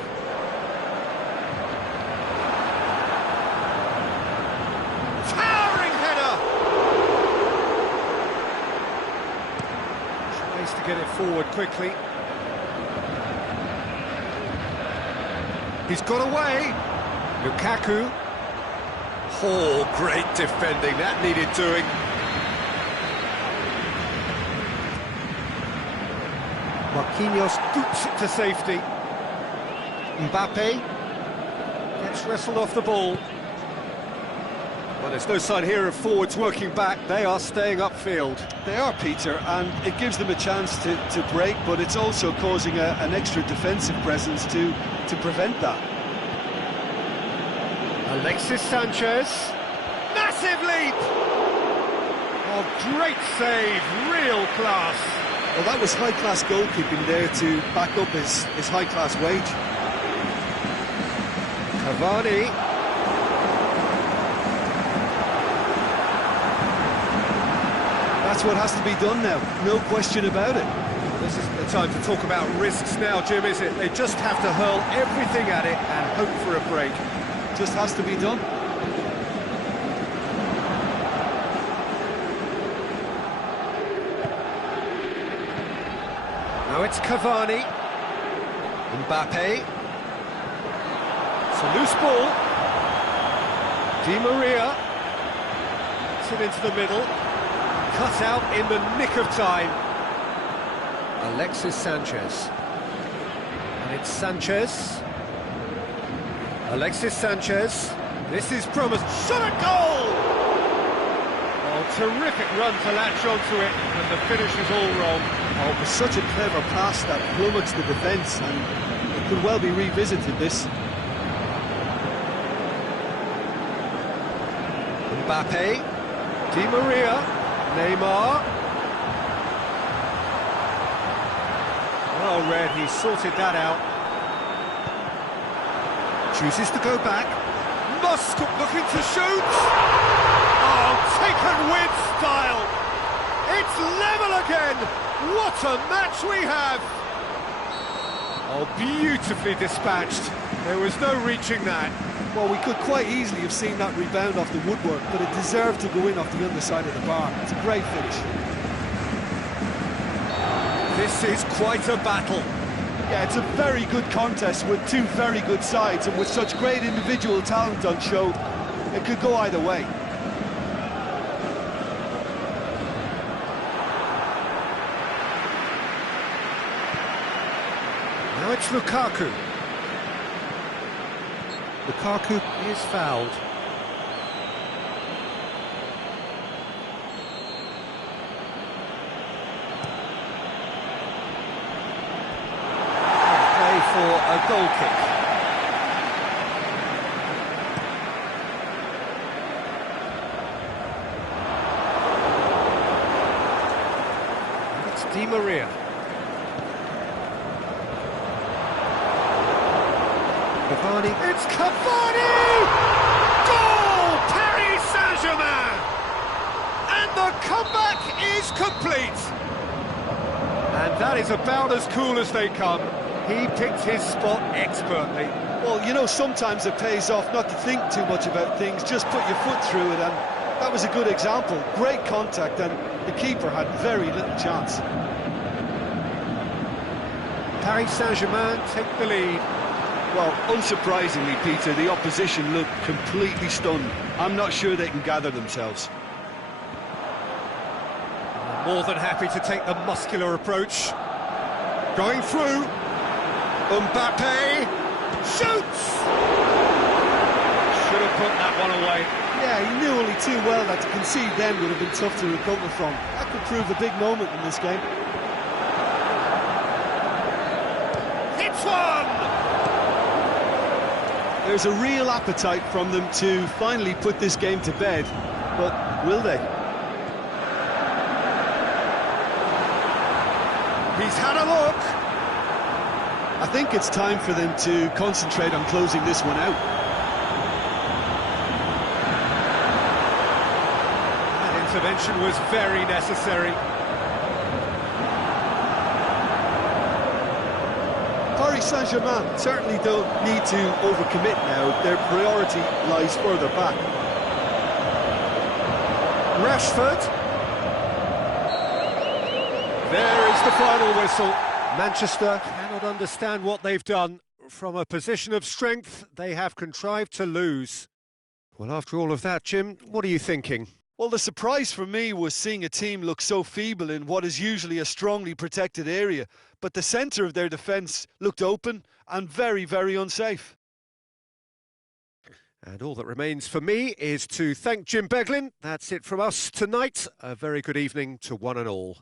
Towering header! Tries to get it forward quickly. He's got away. Lukaku. Oh, great defending, that needed doing. Marquinhos dupes it to safety. Mbappe gets wrestled off the ball. Well, there's no sign here of forwards working back. They are staying upfield. They are, Peter, and it gives them a chance to break, but it's also causing an extra defensive presence to prevent that. Alexis Sanchez. Massive leap! Oh, great save, real class. Well, that was high-class goalkeeping there to back up his high-class wage. Cavani. That's what has to be done now, no question about it. This isn't the time to talk about risks now, Jim, is it? They just have to hurl everything at it and hope for a break. Just has to be done. Now it's Cavani. Mbappe. It's a loose ball. Di Maria. It's it into the middle. Cut out in the nick of time. Alexis Sanchez. And it's Sanchez. Alexis Sanchez. This is promised. Shot at goal! Oh, terrific run to latch onto it, and the finish is all wrong. Oh, it was such a clever pass that flummoxed the defence, and it could well be revisited, this. Mbappe. Di Maria. Neymar. Well read, he sorted that out. Chooses to go back. Musk looking to shoot. Oh, taken with style. It's level again. What a match we have. Oh, beautifully dispatched. There was no reaching that. Well, we could quite easily have seen that rebound off the woodwork, but it deserved to go in off the underside of the bar. It's a great finish. This is quite a battle. Yeah, it's a very good contest with two very good sides, and with such great individual talent on show, it could go either way. Now it's Lukaku. Lukaku is fouled. Play for a goal kick. It's Di Maria. Cavani. It's Cavani! Goal! Paris Saint-Germain! And the comeback is complete! And that is about as cool as they come. He picked his spot expertly. Well, you know, sometimes it pays off not to think too much about things, just put your foot through it, and that was a good example. Great contact, and the keeper had very little chance. Paris Saint-Germain take the lead. Well, unsurprisingly, Peter, the opposition look completely stunned. I'm not sure they can gather themselves. More than happy to take the muscular approach. Going through. Mbappe shoots! Should have put that one away. Yeah, he knew only too well that to concede then would have been tough to recover from. That could prove a big moment in this game. Hits one! There's a real appetite from them to finally put this game to bed, but will they? He's had a look. I think it's time for them to concentrate on closing this one out. That intervention was very necessary. Paris Saint-Germain certainly don't need to overcommit now. Their priority lies further back. Rashford. There is the final whistle. Manchester cannot understand what they've done. From a position of strength, they have contrived to lose. Well, after all of that, Jim, what are you thinking? Well, the surprise for me was seeing a team look so feeble in what is usually a strongly protected area, but the centre of their defence looked open and very, very unsafe. And all that remains for me is to thank Jim Beglin. That's it from us tonight. A very good evening to one and all.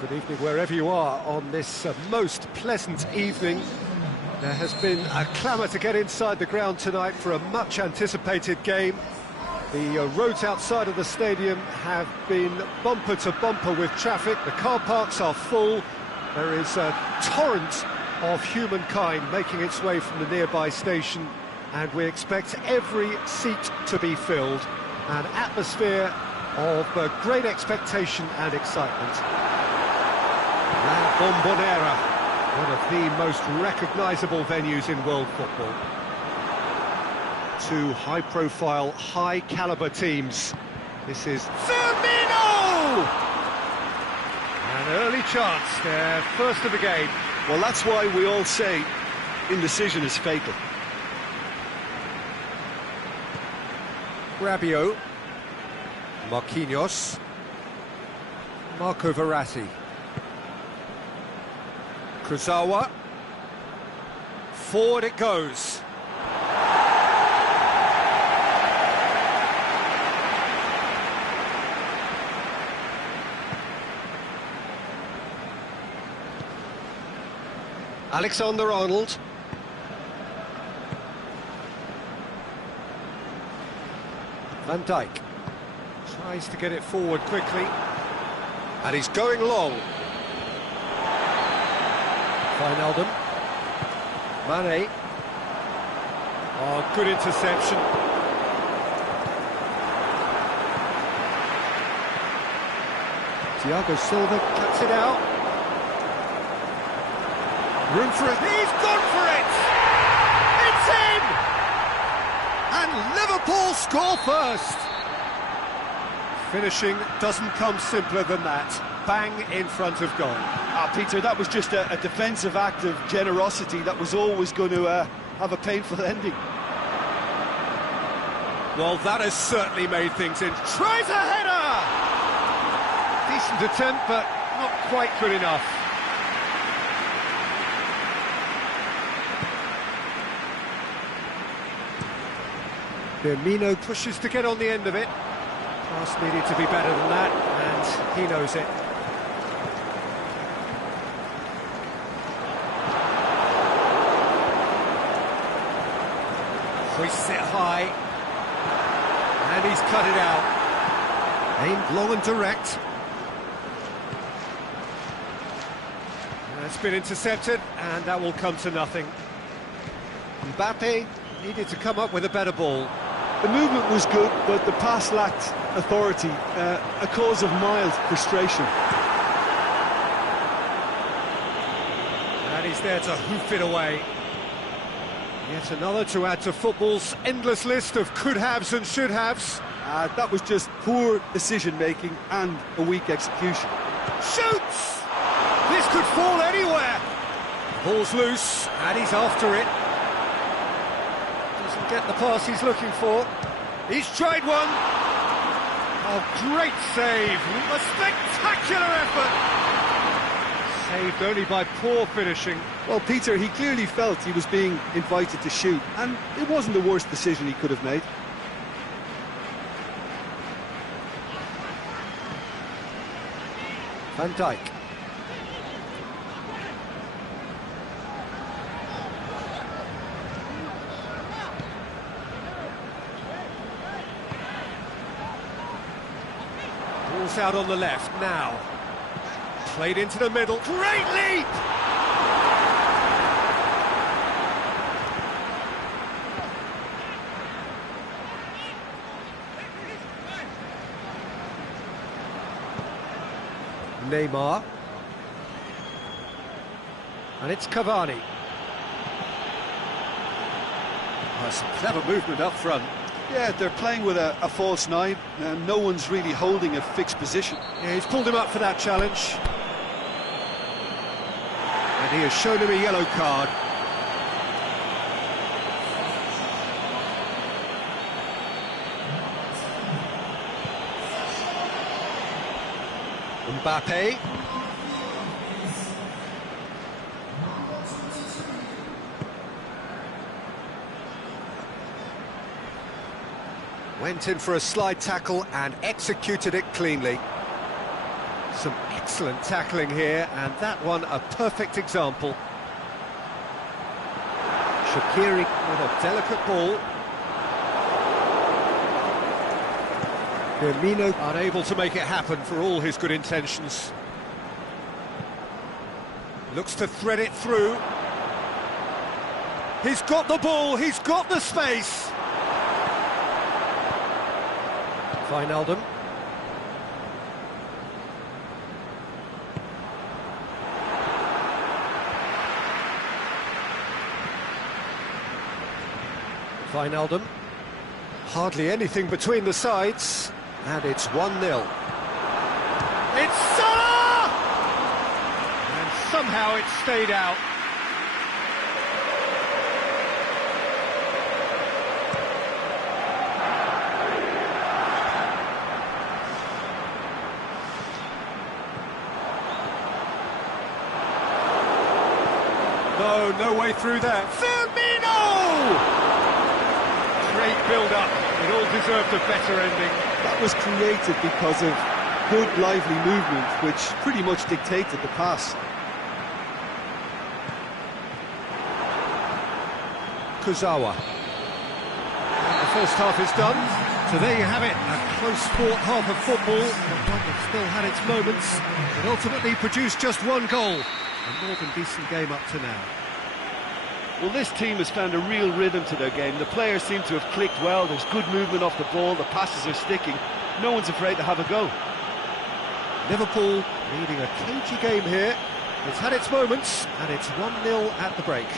Good evening wherever you are on this most pleasant evening. There has been a clamour to get inside the ground tonight for a much-anticipated game. The roads outside of the stadium have been bumper to bumper with traffic. The car parks are full. There is a torrent of humankind making its way from the nearby station, and we expect every seat to be filled. An atmosphere of great expectation and excitement. La Bombonera, one of the most recognisable venues in world football. Two high-profile, high-caliber teams. This is Firmino! An early chance, their first of the game. Well, that's why we all say indecision is fatal. Rabiot, Marquinhos, Marco Verratti, Kurzawa, forward it goes. Alexander-Arnold. Van Dijk tries to get it forward quickly, and he's going long. Wijnaldum, Mane. Oh, good interception. Thiago Silva cuts it out. Room for it. He's gone for it! It's in! And Liverpool score first. Finishing doesn't come simpler than that. Bang in front of goal. Peter, that was just a defensive act of generosity that was always going to have a painful ending. Well, that has certainly made things in. Tries a header! Decent attempt, but not quite good enough. Firmino pushes to get on the end of it. Pass needed to be better than that, and he knows it. Hoists it high, and he's cut it out. Aimed long and direct. That's been intercepted, and that will come to nothing. Mbappe needed to come up with a better ball. The movement was good, but the pass lacked authority, a cause of mild frustration. And he's there to hoof it away. Yet another to add to football's endless list of could-haves and should-haves. That was just poor decision-making and a weak execution. Shoots! This could fall anywhere. Ball's loose, and he's after it. Doesn't get the pass he's looking for. He's tried one. Oh, great save. A spectacular effort. Saved only by poor finishing. Well, Peter, he clearly felt he was being invited to shoot, and it wasn't the worst decision he could have made. Van Dijk. Ball's out on the left now. Played into the middle. Great leap! Neymar. And it's Cavani. Oh, some clever movement up front. Yeah, they're playing with a false nine, and no one's really holding a fixed position. Yeah, he's pulled him up for that challenge. And he has shown him a yellow card. Mbappe. Went in for a slide tackle and executed it cleanly. Some excellent tackling here, and that one a perfect example. Shaqiri with a delicate ball. Firmino unable to make it happen for all his good intentions. Looks to thread it through. He's got the ball, he's got the space. Wijnaldum. Wijnaldum. Hardly anything between the sides, and it's 1-0. It's Salah! And somehow it stayed out. No way through there. Firmino! Great build-up. It all deserved a better ending. That was created because of good, lively movement, which pretty much dictated the pass. Kurzawa. The first half is done. So there you have it, a close-fought half of football, but one that still had its moments. It ultimately produced just one goal. A more than decent game up to now. Well, this team has found a real rhythm to their game. The players seem to have clicked well. There's good movement off the ball. The passes are sticking. No one's afraid to have a go. Liverpool leading a cagey game here. It's had its moments, and it's 1-0 at the break.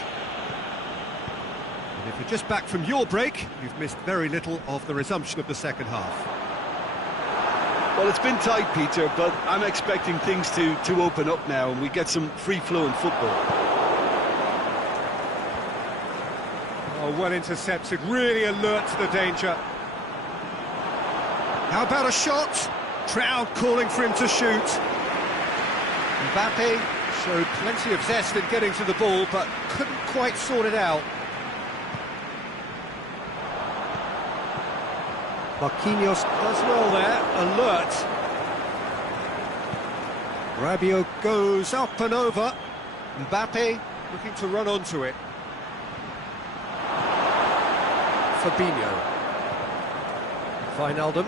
And if you're just back from your break, you've missed very little of the resumption of the second half. Well, it's been tight, Peter, but I'm expecting things to open up now and we get some free-flowing football. Oh, well intercepted, really alert to the danger. How about a shot? Crowd calling for him to shoot. Mbappe showed plenty of zest in getting to the ball, but couldn't quite sort it out. Marquinhos does well there, alert. Rabiot goes up and over. Mbappe looking to run onto it. Fabinho. Wijnaldum.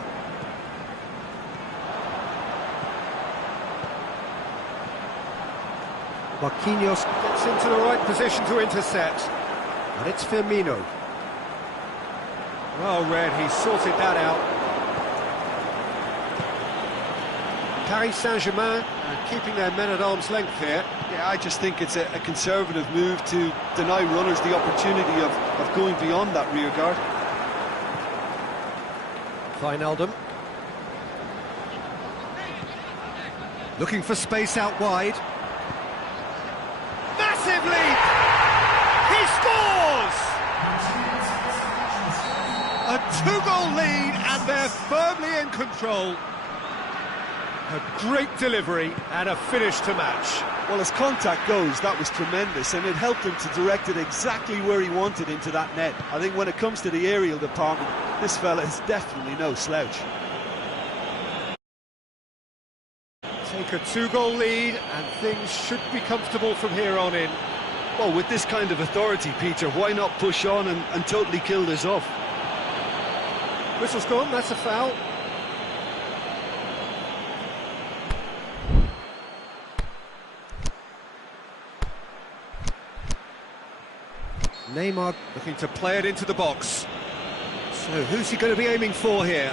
Marquinhos gets into the right position to intercept. And it's Firmino. Well read, he sorted that out. Paris Saint-Germain keeping their men at arm's length here. Yeah, I just think it's a conservative move to deny runners the opportunity of going beyond that rear guard. Wijnaldum. Looking for space out wide. Massive leap! He scores! A two-goal lead, and they're firmly in control. A great delivery and a finish to match. Well, as contact goes, that was tremendous, and it helped him to direct it exactly where he wanted into that net. I think when it comes to the aerial department, this fella is definitely no slouch. Take a two-goal lead, and things should be comfortable from here on in. Well, with this kind of authority, Peter, why not push on and totally kill this off? Whistle's gone, that's a foul. Neymar looking to play it into the box. So who's he going to be aiming for here?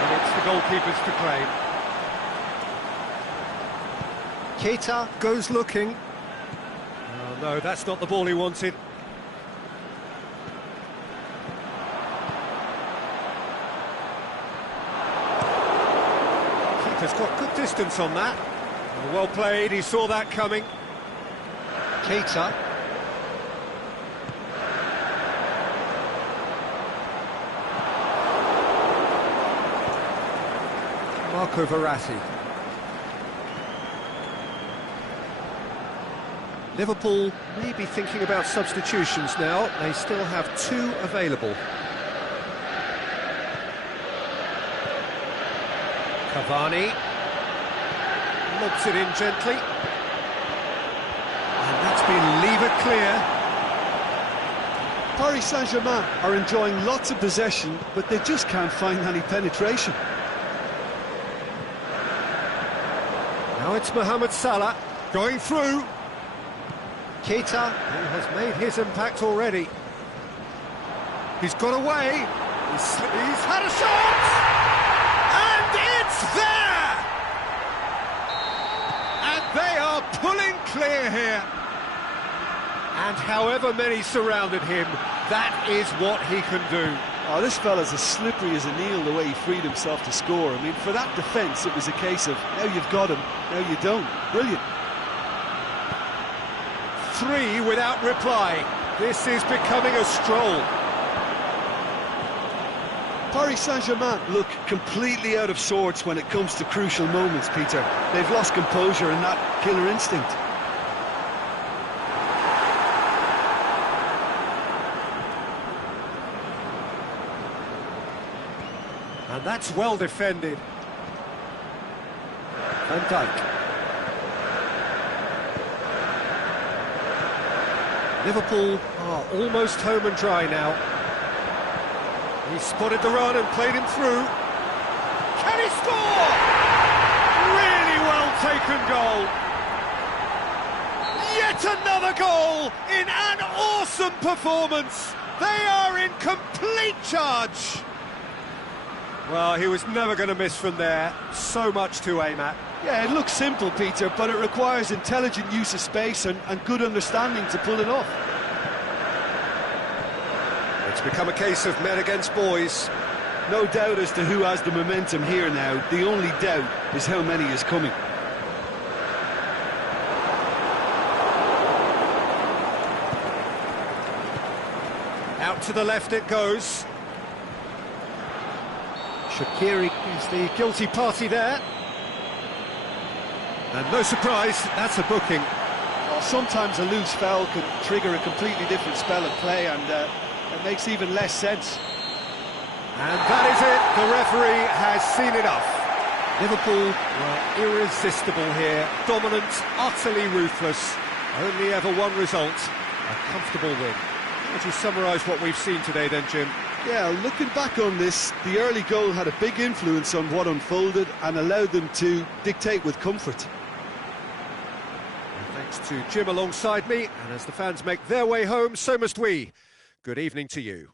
And it's the goalkeepers to claim. Keita goes looking. Oh no, that's not the ball he wanted. Keita's got good distance on that. Well played, he saw that coming. Keita. Marco Verratti. Liverpool may be thinking about substitutions now. They still have two available. Cavani lobs it in gently, and that's been levered clear. Paris Saint-Germain are enjoying lots of possession, but they just can't find any penetration. Now it's Mohamed Salah going through. Keita, who has made his impact already. He's got away. He's had a shot! And it's there! And they are pulling clear here. And however many surrounded him, that is what he can do. Oh, this fella's as slippery as an eel, the way he freed himself to score. I mean, for that defence, it was a case of, now you've got him, now you don't. Brilliant. 3 without reply. This is becoming a stroll. Paris Saint-Germain Look completely out of sorts when it comes to crucial moments, Peter. They've lost composure and that killer instinct. And that's well defended. Van Dijk. Liverpool are almost home and dry now. He spotted the run and played him through. Can he score? Really well taken goal. Yet another goal in an awesome performance. They are in complete charge. Well, he was never going to miss from there. So much to aim at. Yeah, it looks simple, Peter, but it requires intelligent use of space and good understanding to pull it off. It's become a case of men against boys. No doubt as to who has the momentum here now. The only doubt is how many is coming. Out to the left it goes. Shaqiri is the guilty party there. And no surprise, that's a booking. Well, sometimes a loose foul can trigger a completely different spell of play, and it makes even less sense. And that is it, the referee has seen enough. Liverpool were irresistible here, dominant, utterly ruthless. Only ever one result, a comfortable win. How would you summarise what we've seen today then, Jim? Yeah, looking back on this, the early goal had a big influence on what unfolded and allowed them to dictate with comfort. And thanks to Jim alongside me, and as the fans make their way home, so must we. Good evening to you.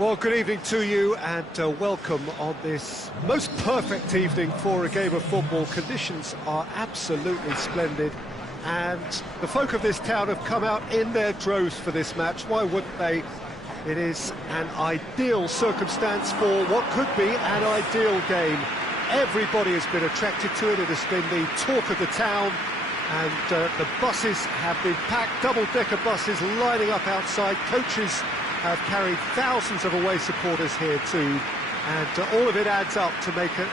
Well, good evening to you and welcome on this most perfect evening for a game of football. Conditions are absolutely splendid and the folk of this town have come out in their droves for this match. Why wouldn't they? It is an ideal circumstance for what could be an ideal game. Everybody has been attracted to it. It has been the talk of the town and the buses have been packed, double-decker buses lining up outside. Coaches have carried thousands of away supporters here too, and all of it adds up to make a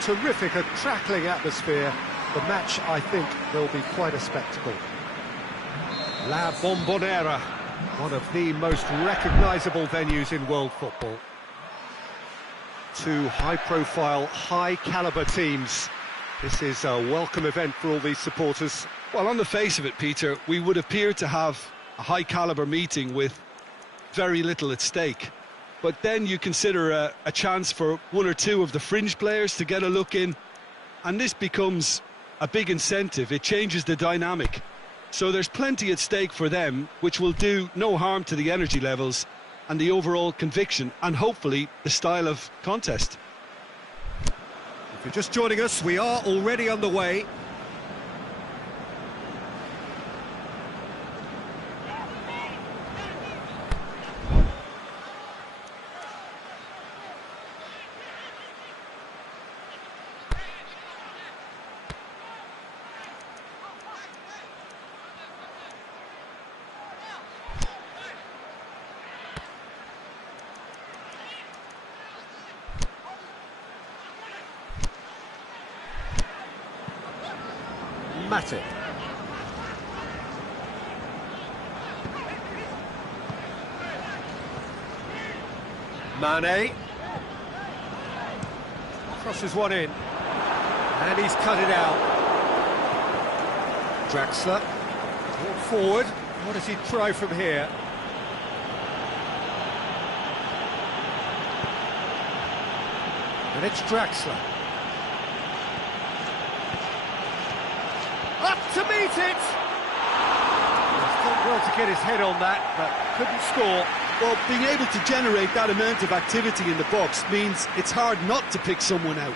terrific, a crackling atmosphere. The match, I think, will be quite a spectacle. La Bombonera, one of the most recognisable venues in world football. Two high-profile, high-calibre teams. This is a welcome event for all these supporters. Well, on the face of it, Peter, we would appear to have a high-calibre meeting with very little at stake. But then you consider a chance for one or two of the fringe players to get a look in, and this becomes a big incentive. It changes the dynamic. So there's plenty at stake for them, which will do no harm to the energy levels and the overall conviction and hopefully the style of contest. If you're just joining us, we are already underway. Matip. Mane. Crosses one in. And he's cut it out. Draxler. Walk forward. What does he try from here? And it's Draxler. Up to meet it! He's done well to get his head on that, but couldn't score. Well, being able to generate that amount of activity in the box means it's hard not to pick someone out.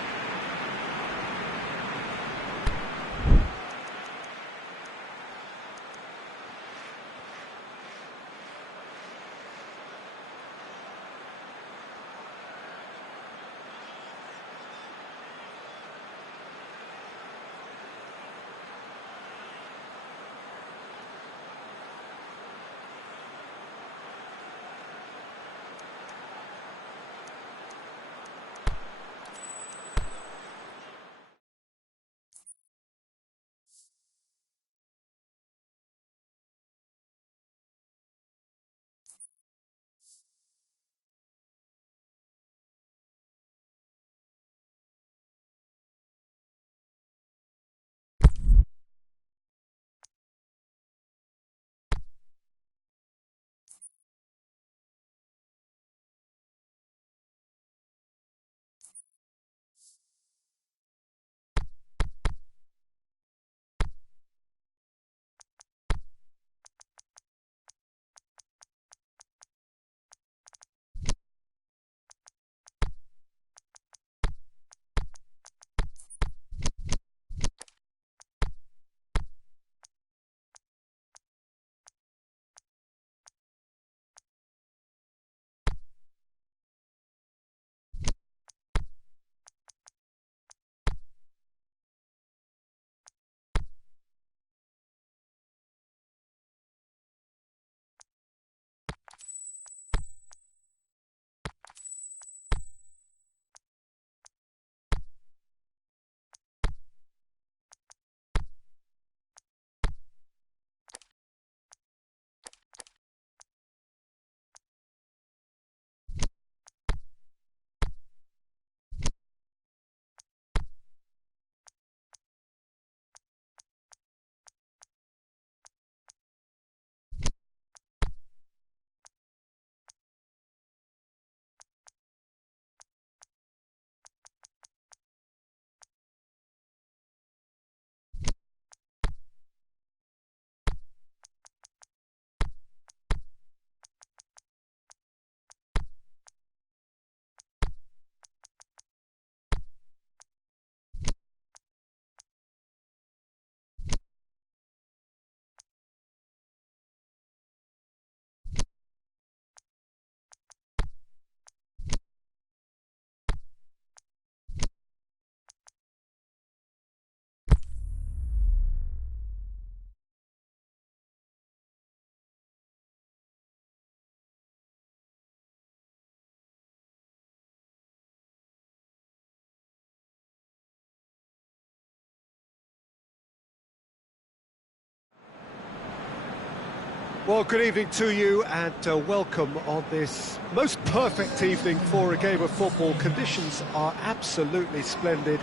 Well, good evening to you and welcome on this most perfect evening for a game of football. Conditions are absolutely splendid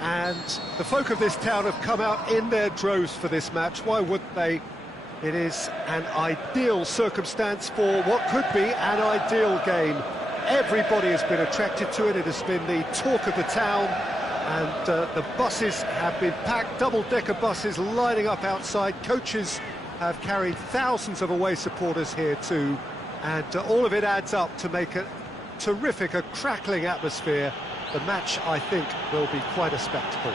and the folk of this town have come out in their droves for this match. Why wouldn't they? It is an ideal circumstance for what could be an ideal game. Everybody has been attracted to it. It has been the talk of the town and the buses have been packed, double-decker buses lining up outside. Coaches have carried thousands of away supporters here too, and all of it adds up to make a terrific, a crackling atmosphere. The match, I think, will be quite a spectacle.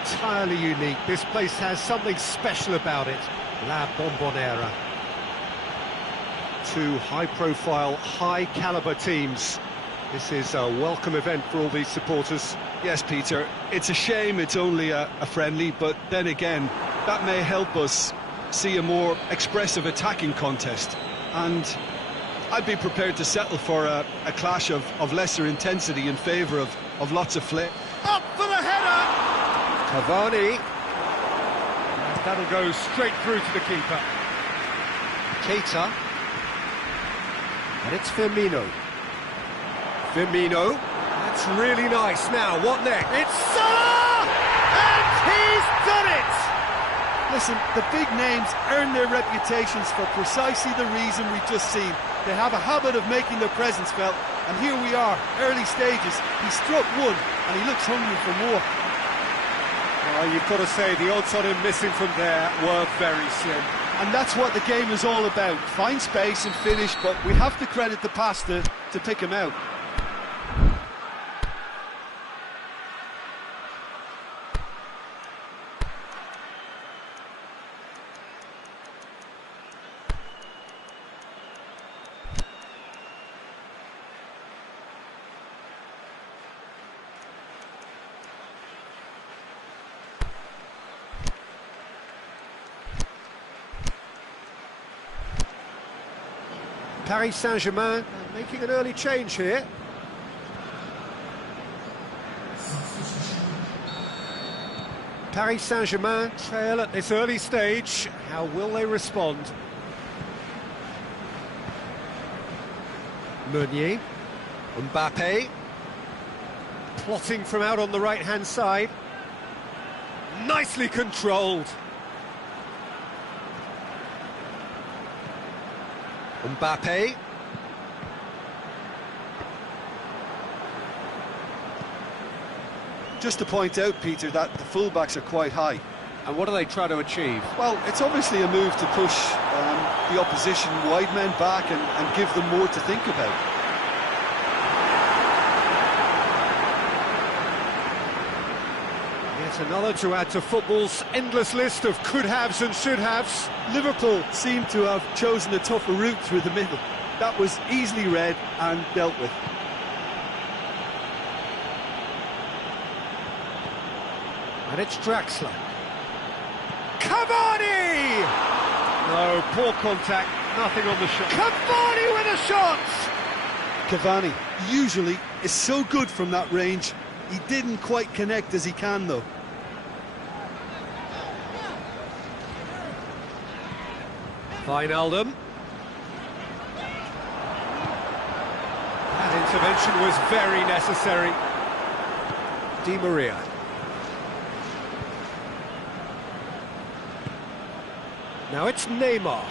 Entirely unique. This place has something special about it. La Bombonera. Two high-profile, high-caliber teams. This is a welcome event for all these supporters. Yes, Peter, it's a shame it's only a friendly, but then again, that may help us see a more expressive attacking contest. And I'd be prepared to settle for a clash of lesser intensity in favour of lots of flair. Up for the header! Cavani. And that'll go straight through to the keeper. Keita. And it's Firmino. Firmino. That's really nice. Now, what next? It's Salah! And he's done it! Listen, the big names earn their reputations for precisely the reason we've just seen. They have a habit of making their presence felt, and here we are, early stages. He struck one, and he looks hungry for more. Well, you've got to say, the odds on him missing from there were very slim. And that's what the game is all about. Find space and finish, but we have to credit the pasta to pick him out. Paris Saint-Germain making an early change here. Paris Saint-Germain trail at this early stage. How will they respond? Meunier, Mbappe, plotting from out on the right-hand side. Nicely controlled. Mbappe. Just to point out, Peter, that the fullbacks are quite high. And what do they try to achieve? Well, it's obviously a move to push the opposition wide men back and give them more to think about. Yet another to add to football's endless list of could-haves and should-haves. Liverpool seem to have chosen a tougher route through the middle. That was easily read and dealt with. And it's Draxler. Cavani! No, poor contact, nothing on the shot. Cavani with a shot! Cavani usually is so good from that range. He didn't quite connect as he can, though. Wijnaldum. That intervention was very necessary. Di Maria. Now it's Neymar.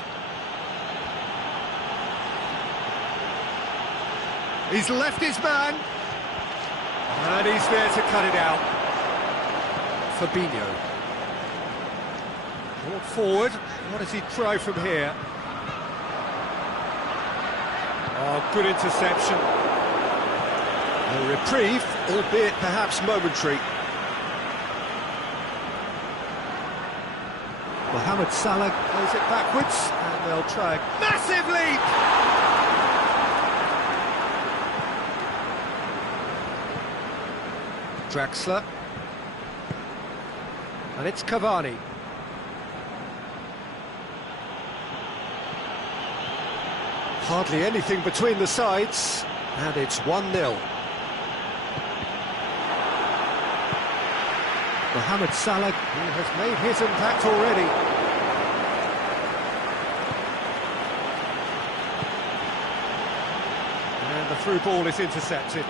He's left his man. And he's there to cut it out. Fabinho. Brought forward. What does he try from here? Oh, good interception. A reprieve, albeit perhaps momentary. Mohamed Salah plays it backwards, and they'll try a massive leap! Draxler. And it's Cavani. Hardly anything between the sides, and it's 1-0. Mohamed Salah, who has made his impact already. And the through ball is intercepted.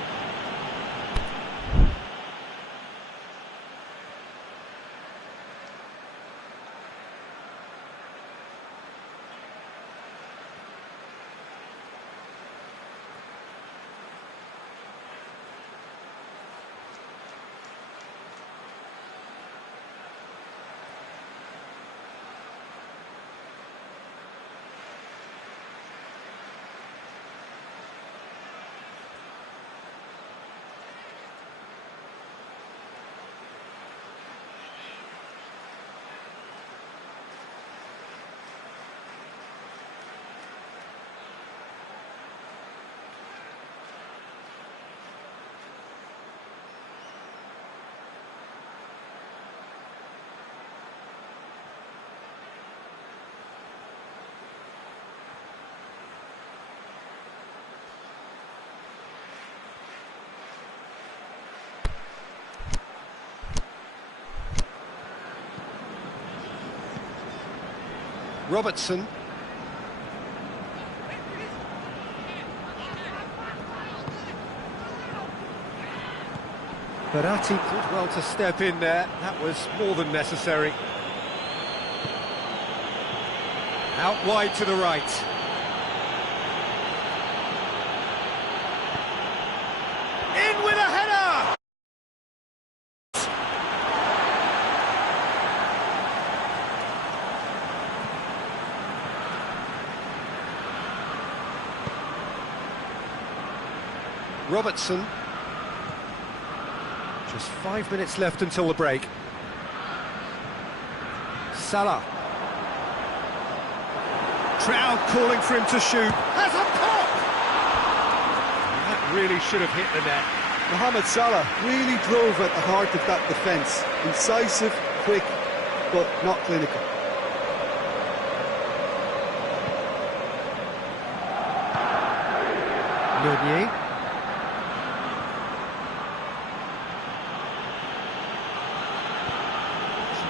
Robertson. Verratti did well to step in there. That was more than necessary. Out wide to the right. In with a header! Robertson. Just 5 minutes left until the break. Salah. Crowd calling for him to shoot. Has a pop! That really should have hit the net. Mohamed Salah really drove at the heart of that defence. Incisive, quick, but not clinical. Meunier.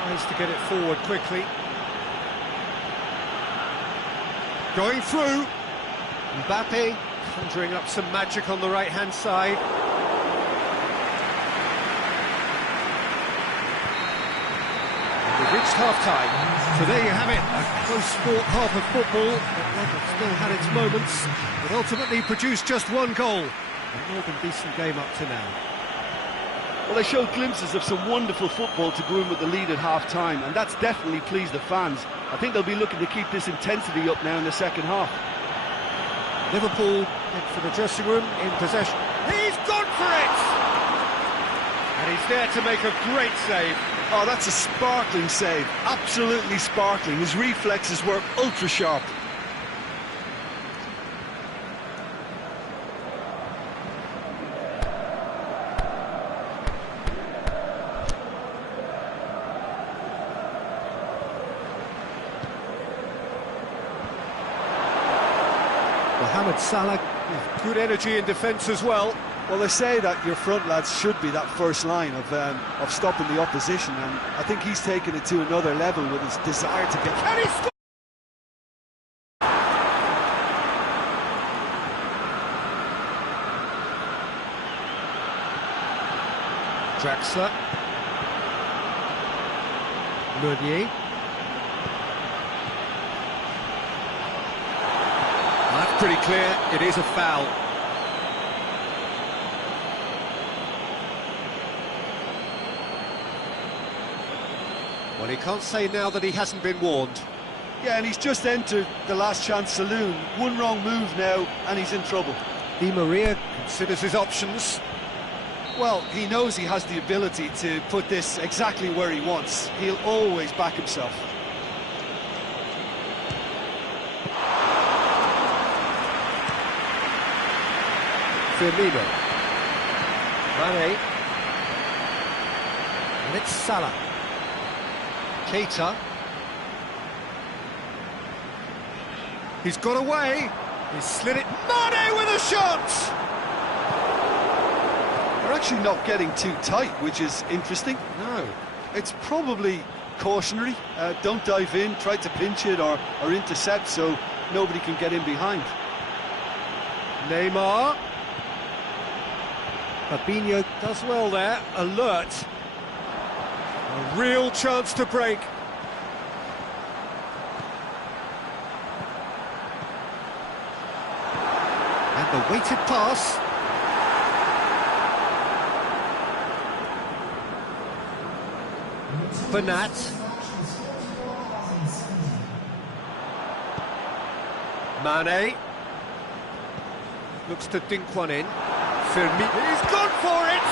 Tries to get it forward quickly. Going through. Mbappe conjuring up some magic on the right-hand side. And we've reached half-time. So there you have it, a close-fought half of football that still had its moments, but ultimately produced just one goal. A more than decent game up to now. Well, they showed glimpses of some wonderful football to go in with the lead at half-time, and that's definitely pleased the fans. I think they'll be looking to keep this intensity up now in the second half. Liverpool head for the dressing room in possession. He's gone for it! And he's there to make a great save. Oh, that's a sparkling save. Absolutely sparkling. His reflexes were ultra-sharp. Mohamed Salah with good energy in defence as well. Well, they say that your front lads should be that first line of stopping the opposition, and I think he's taken it to another level with his desire to get... Can he score? Draxler. Meunier. That's pretty clear, it is a foul. Well, he can't say now that he hasn't been warned. Yeah, and he's just entered the last chance saloon. One wrong move now, and he's in trouble. Di Maria considers his options. Well, he knows he has the ability to put this exactly where he wants. He'll always back himself. Firmino. Mane. And it's Salah. Keita. He's got away. He's slid it. Mane with a shot! They're actually not getting too tight, which is interesting. No. It's probably cautionary. Don't dive in, try to pinch it or intercept so nobody can get in behind. Neymar. Fabinho does well there, alert. A real chance to break. And the weighted pass. Bernat. Mane. Looks to dink one in. Firmino. He's gone for it!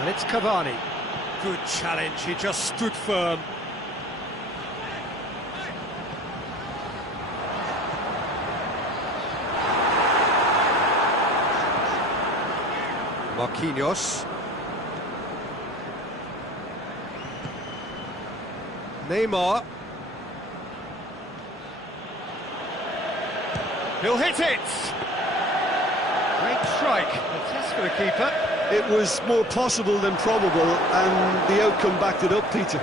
And it's Cavani. Good challenge, he just stood firm. Marquinhos. Neymar. He'll hit it! Great strike. A test for the keeper. It was more possible than probable, and the outcome backed it up, Peter.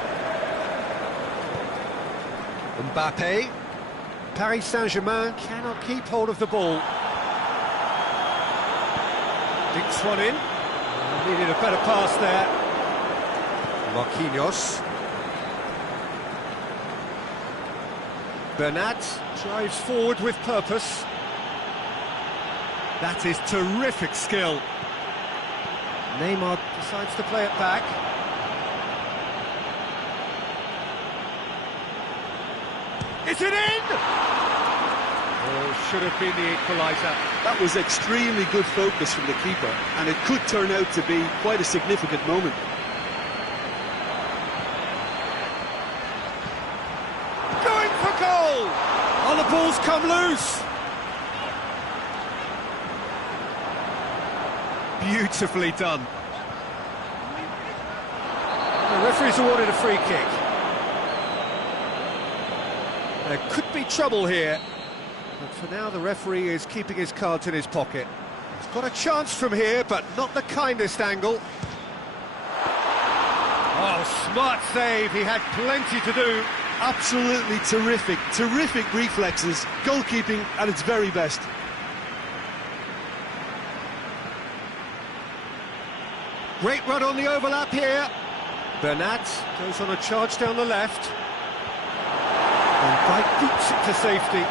Mbappe. Paris Saint-Germain cannot keep hold of the ball. Dinks one in. Needed a better pass there. Marquinhos. Bernat drives forward with purpose. That is terrific skill. Neymar decides to play it back. Is it in? Oh, should have been the equaliser. That was extremely good focus from the keeper, and it could turn out to be quite a significant moment. Going for goal! Oh, the ball's come loose. Beautifully done. The referee's awarded a free kick. There could be trouble here, but for now the referee is keeping his cards in his pocket. He's got a chance from here, but not the kindest angle. Oh, smart save, he had plenty to do. Absolutely terrific reflexes, goalkeeping at its very best. Great run on the overlap here. Bernat goes on a charge down the left. And Van boots it to safety.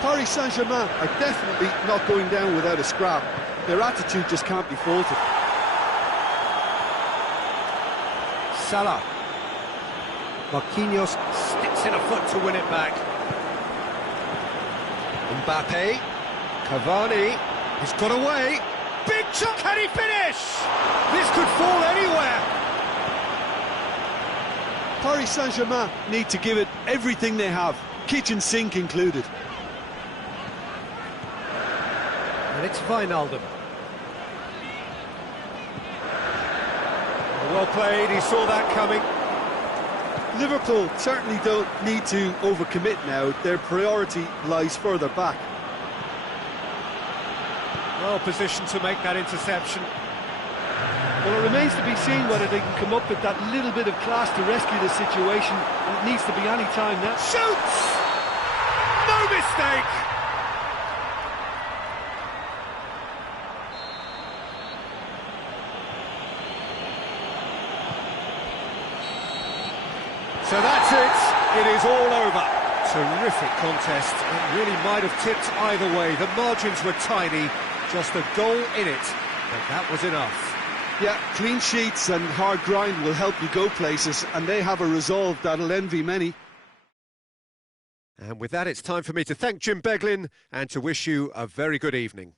Paris Saint-Germain are definitely not going down without a scrap. Their attitude just can't be faulted. Salah. Marquinhos sticks in a foot to win it back. Mbappe. Cavani. He's got away. Big shot. Can he finish? This could fall anywhere. Paris Saint-Germain need to give it everything they have, kitchen sink included. And it's Wijnaldum. Well played, he saw that coming. Liverpool certainly don't need to overcommit now. Their priority lies further back. Well positioned to make that interception. Well, it remains to be seen whether they can come up with that little bit of class to rescue the situation, and it needs to be any time now. Shoots! No mistake! So that's it. It is all over. Terrific contest. It really might have tipped either way. The margins were tiny. Just a goal in it. But that was enough. Yeah, clean sheets and hard grind will help you go places, and they have a resolve that'll envy many. And with that, it's time for me to thank Jim Beglin and to wish you a very good evening.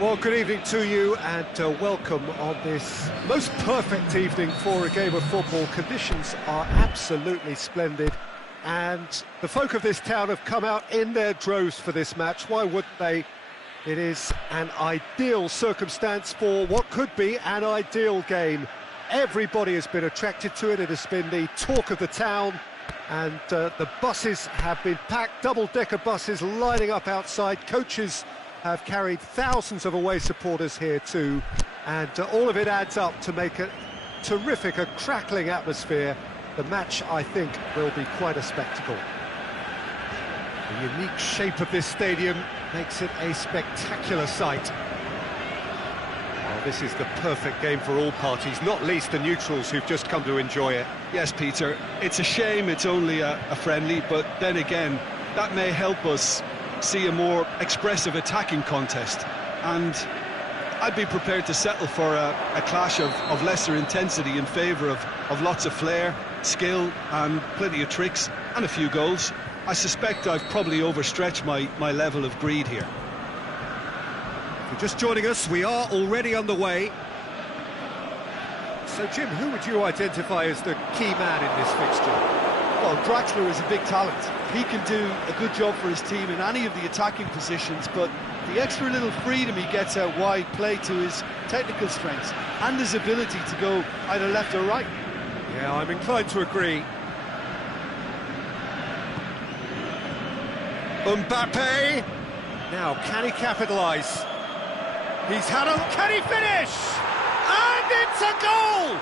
Well, good evening to you and welcome on this most perfect evening for a game of football. Conditions are absolutely splendid and the folk of this town have come out in their droves for this match. Why wouldn't they? It is an ideal circumstance for what could be an ideal game. Everybody has been attracted to it. It has been the talk of the town and the buses have been packed, double-decker buses lining up outside. Coaches have carried thousands of away supporters here too, and all of it adds up to make a terrific, a crackling atmosphere. The match, I think, will be quite a spectacle. The unique shape of this stadium makes it a spectacular sight. Well, this is the perfect game for all parties, not least the neutrals who've just come to enjoy it. Yes, Peter, it's a shame it's only a friendly, but then again, that may help us see a more expressive attacking contest, and I'd be prepared to settle for a clash of lesser intensity in favour of lots of flair, skill and plenty of tricks and a few goals. I suspect I've probably overstretched my level of greed here. If you're just joining us, we are already underway. So Jim, who would you identify as the key man in this fixture? Well, Draxler is a big talent. He can do a good job for his team in any of the attacking positions, but the extra little freedom he gets out wide play to his technical strengths and his ability to go either left or right. Yeah, I'm inclined to agree. Mbappe! Now, can he capitalise? He's had a... Can he finish? And it's a goal!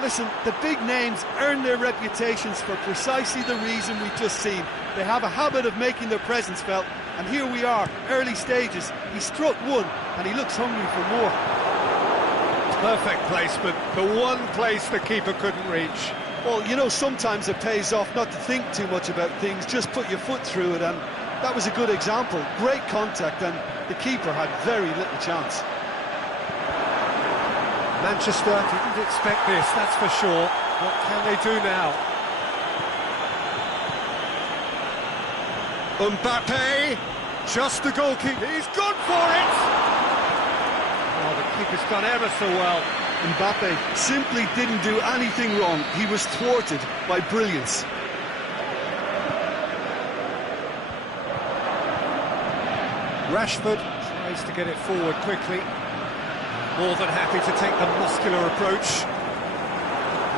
Listen, the big names earn their reputations for precisely the reason we've just seen. They have a habit of making their presence felt, and here we are, early stages. He struck one, and he looks hungry for more. Perfect placement, the one place the keeper couldn't reach. Well, you know, sometimes it pays off not to think too much about things, just put your foot through it, and that was a good example. Great contact, and the keeper had very little chance. Manchester didn't expect this, that's for sure. What can they do now? Mbappe, just the goalkeeper, he's gone for it! Oh, the keeper's done ever so well. Mbappe simply didn't do anything wrong. He was thwarted by brilliance. Rashford tries to get it forward quickly. More than happy to take the muscular approach.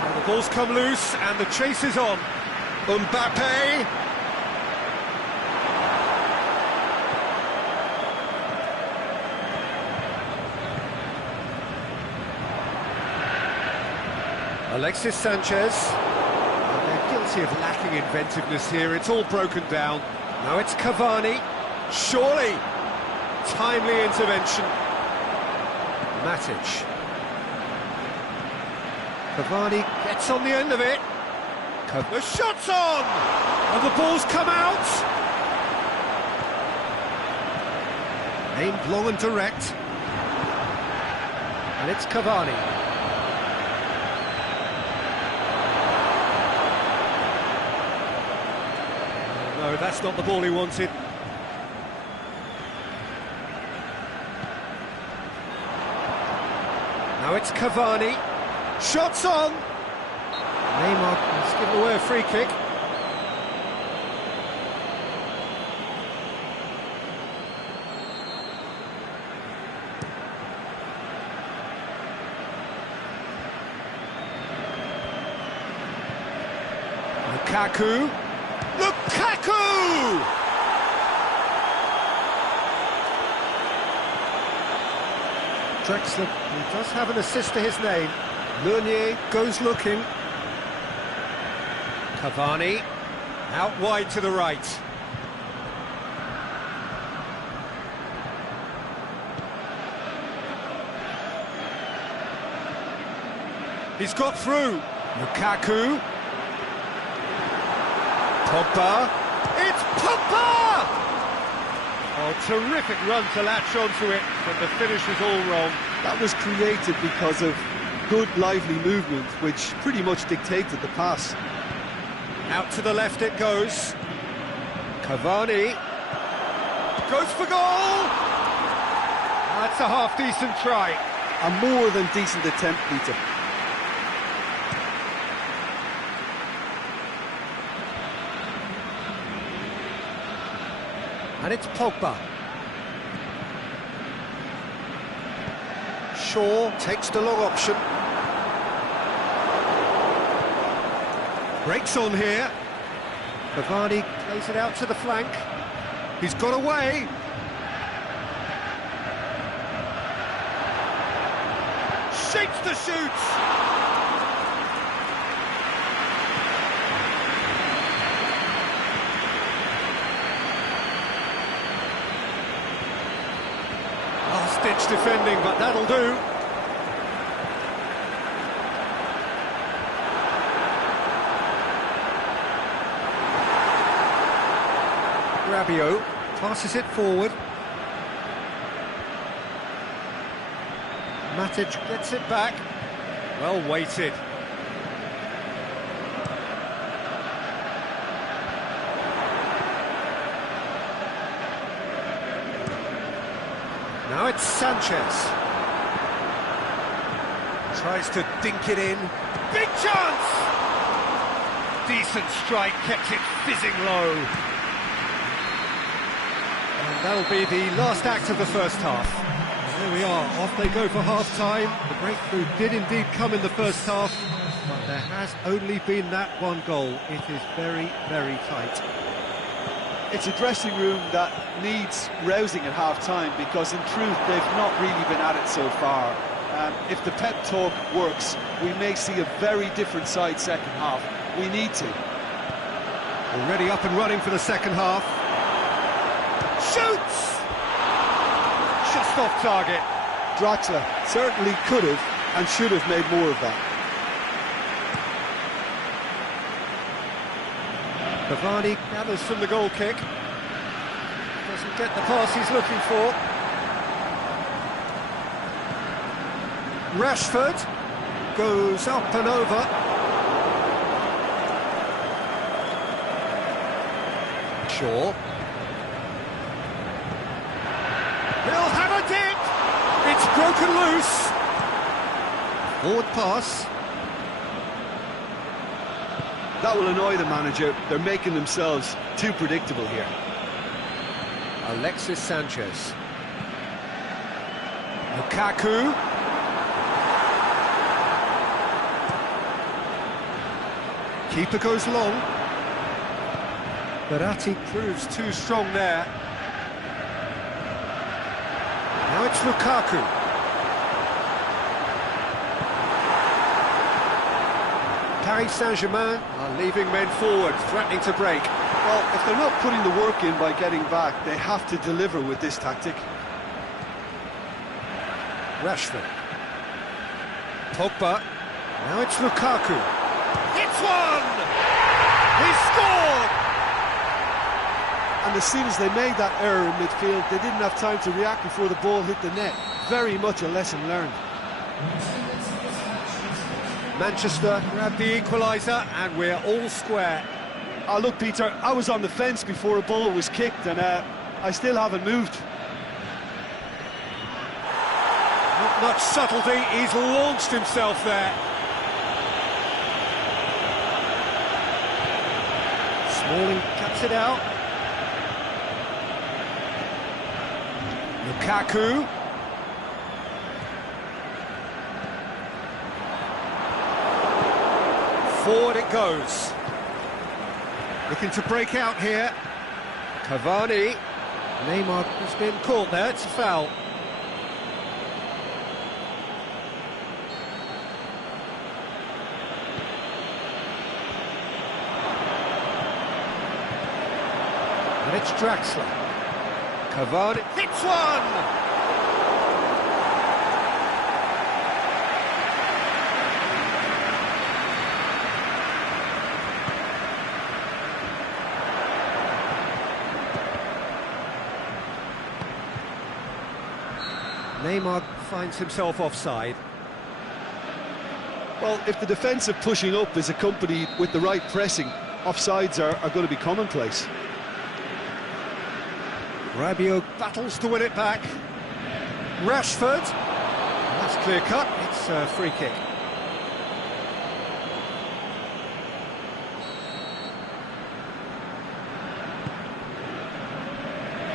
And the ball's come loose and the chase is on. Mbappe. Alexis Sanchez. And they're guilty of lacking inventiveness here. It's all broken down. Now it's Cavani. Surely. Timely intervention. Matic. Cavani gets on the end of it. The shot's on! And the ball's come out! Aimed long and direct. And it's Cavani. No, that's not the ball he wanted. Now it's Cavani. Shots on! Neymar has given away a free kick. Lukaku. Lukaku! Draxler, he does have an assist to his name. Meunier goes looking. Cavani, out wide to the right. He's got through. Lukaku. Pogba. It's Pogba! Oh, terrific run to latch onto it, but the finish is all wrong. That was created because of good, lively movement, which pretty much dictated the pass. Out to the left it goes. Cavani. Goes for goal! That's a half-decent try. A more than decent attempt, Peter. And it's Pogba. Shaw takes the long option. Breaks on here. Cavani plays it out to the flank. He's got away. Shapes the shoots. Last-ditch defending, but that'll do. Rabiot passes it forward. Matic gets it back. Well weighted. Now it's Sanchez. Tries to dink it in. Big chance! Decent strike, kept it fizzing low. And that'll be the last act of the first half. There we are, off they go for half-time. The breakthrough did indeed come in the first half, but there has only been that one goal. It is very, very tight. It's a dressing room that needs rousing at half-time, because in truth they've not really been at it so far. If the pep talk works, we may see a very different side second half. We need to. Already up and running for the second half. Shoots! Just off target. Draxler certainly could have and should have made more of that. Cavani gathers from the goal kick. Doesn't get the pass he's looking for. Rashford goes up and over. Shaw. He'll have it! It's broken loose. Forward pass. That will annoy the manager. They're making themselves too predictable here. Alexis Sanchez. Lukaku. Keeper goes long. Verratti proves too strong there. Now it's Lukaku. Paris Saint-Germain are leaving men forward, threatening to break. Well, if they're not putting the work in by getting back, they have to deliver with this tactic. Rashford. Pogba. Now it's Lukaku. It's one! He scored! And as soon as they made that error in midfield, they didn't have time to react before the ball hit the net. Very much a lesson learned. Manchester grab the equaliser, and we're all square. Oh, look, Peter, I was on the fence before a ball was kicked, and I still haven't moved. Not much subtlety, he's launched himself there. Smalling cuts it out. Lukaku. Forward it goes. Looking to break out here. Cavani. Neymar has been caught there, it's a foul. And it's Draxler. Cavani hits one! Neymar finds himself offside. Well, if the defensive pushing up is accompanied with the right pressing, offsides are going to be commonplace. Rabiot battles to win it back. Rashford. That's clear cut. It's a free kick.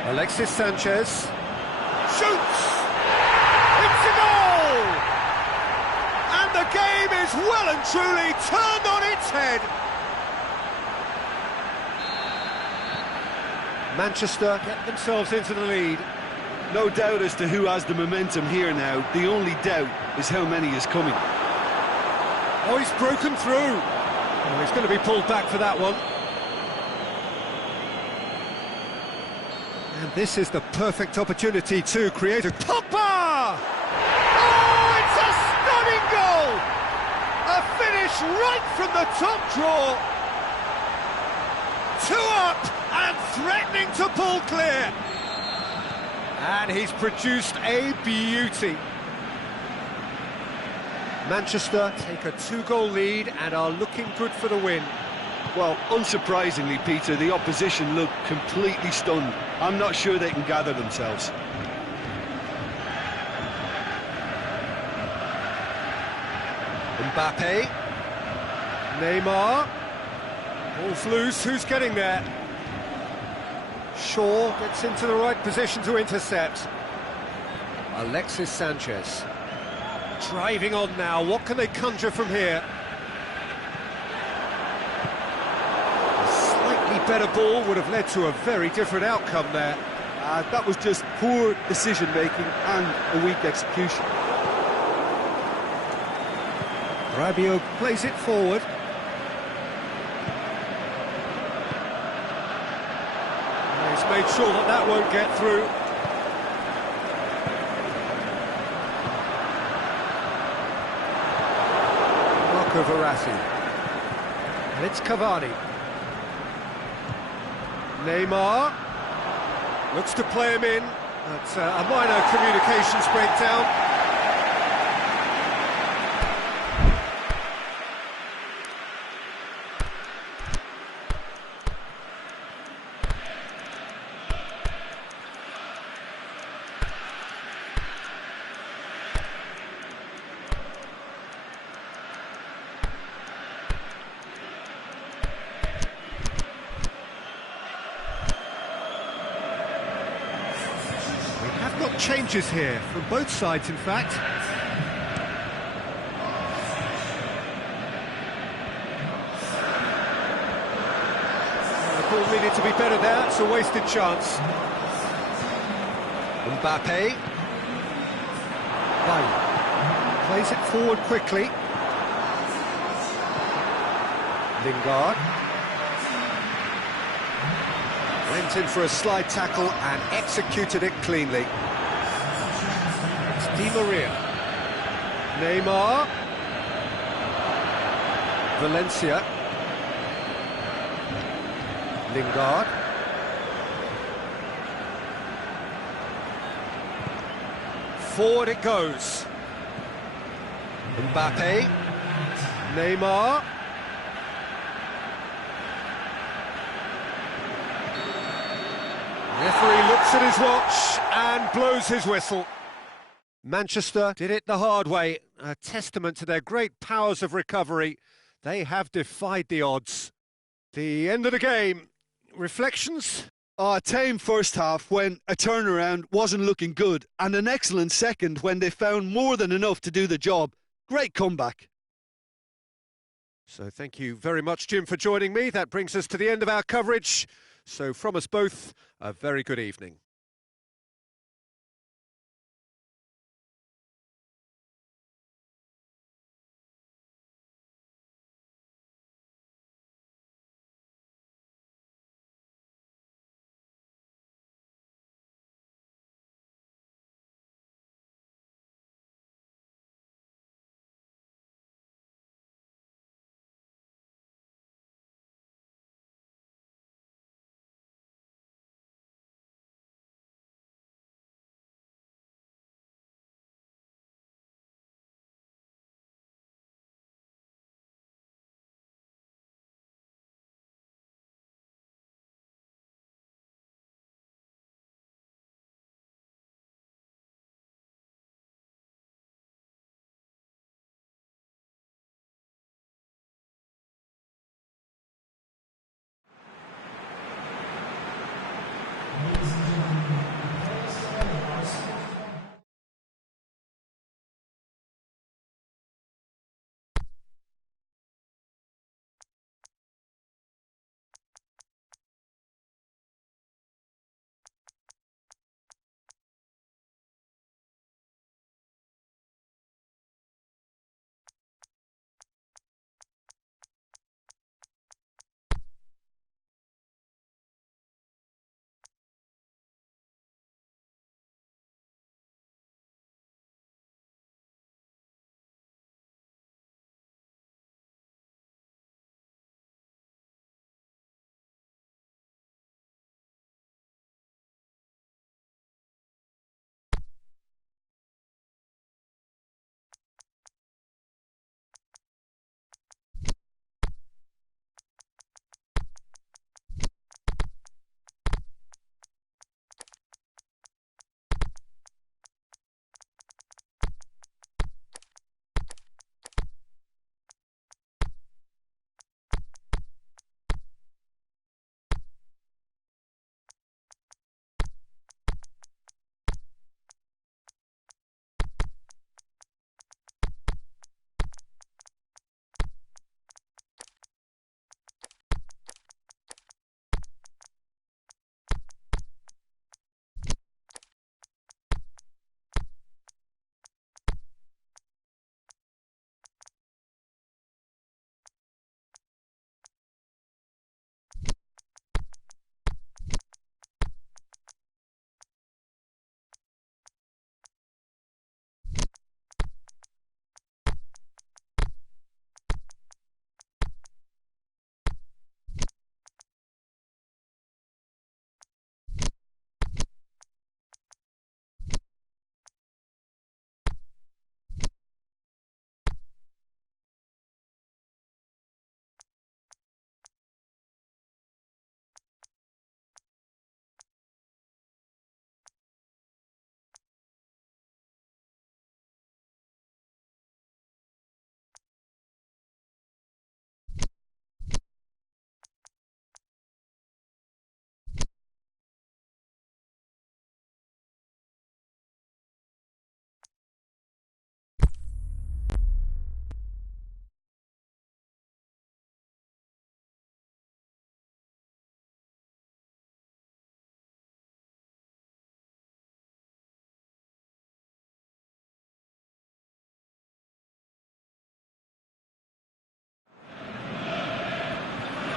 Alexis Sanchez shoots! It's a goal! And the game is well and truly turned on its head. Manchester get themselves into the lead. No doubt as to who has the momentum here now. The only doubt is how many is coming. Oh, he's broken through. Oh, he's going to be pulled back for that one. And this is the perfect opportunity to create a... Pogba! Oh, it's a stunning goal! A finish right from the top draw. 2 up and threatening to pull clear. And he's produced a beauty. Manchester take a 2-goal lead and are looking good for the win. Well, unsurprisingly, Peter, the opposition look completely stunned. I'm not sure they can gather themselves. Mbappe. Neymar. Ball's loose, who's getting there? Shaw gets into the right position to intercept. Alexis Sanchez. Driving on now, what can they conjure from here? Better ball would have led to a very different outcome there. That was just poor decision-making and a weak execution. Rabiot plays it forward. He's made sure that that won't get through. Marco Verratti. And it's Cavani. Neymar looks to play him in. That's a minor communications breakdown. Got changes here from both sides, in fact. The ball needed to be better there. It's a wasted chance. Mbappe. Bailly plays it forward quickly. Lingard. Went in for a slide tackle and executed it cleanly. It's Di Maria. Neymar. Valencia. Lingard. Forward it goes. Mbappe. Neymar. Referee looks at his watch and blows his whistle. Manchester did it the hard way, a testament to their great powers of recovery. They have defied the odds. The end of the game. Reflections? A tame first half when a turnaround wasn't looking good, and an excellent second when they found more than enough to do the job. Great comeback. So thank you very much, Jim, for joining me. That brings us to the end of our coverage. So from us both, a very good evening.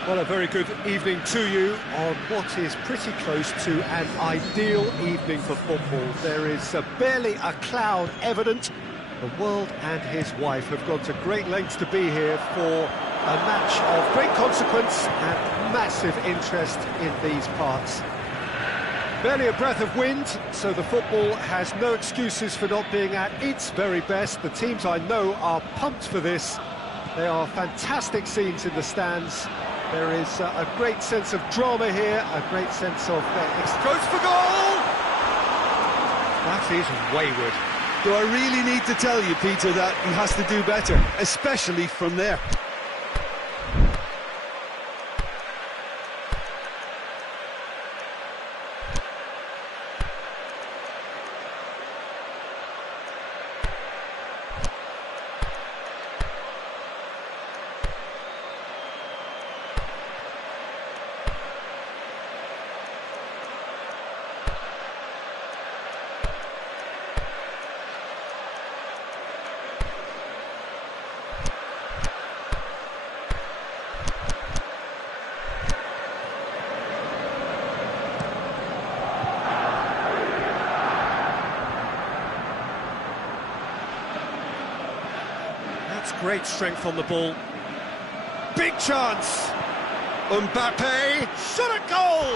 Well, a very good evening to you on what is pretty close to an ideal evening for football. There is barely a cloud evident. The world and his wife have gone to great lengths to be here for a match of great consequence and massive interest in these parts. Barely a breath of wind, so the football has no excuses for not being at its very best. The teams I know are pumped for this. They are fantastic scenes in the stands. There is a great sense of drama here, a great sense of... goes for goal! That is wayward. Do I really need to tell you, Peter, that he has to do better, especially from there? Great strength on the ball. Big chance. Mbappe shot at goal.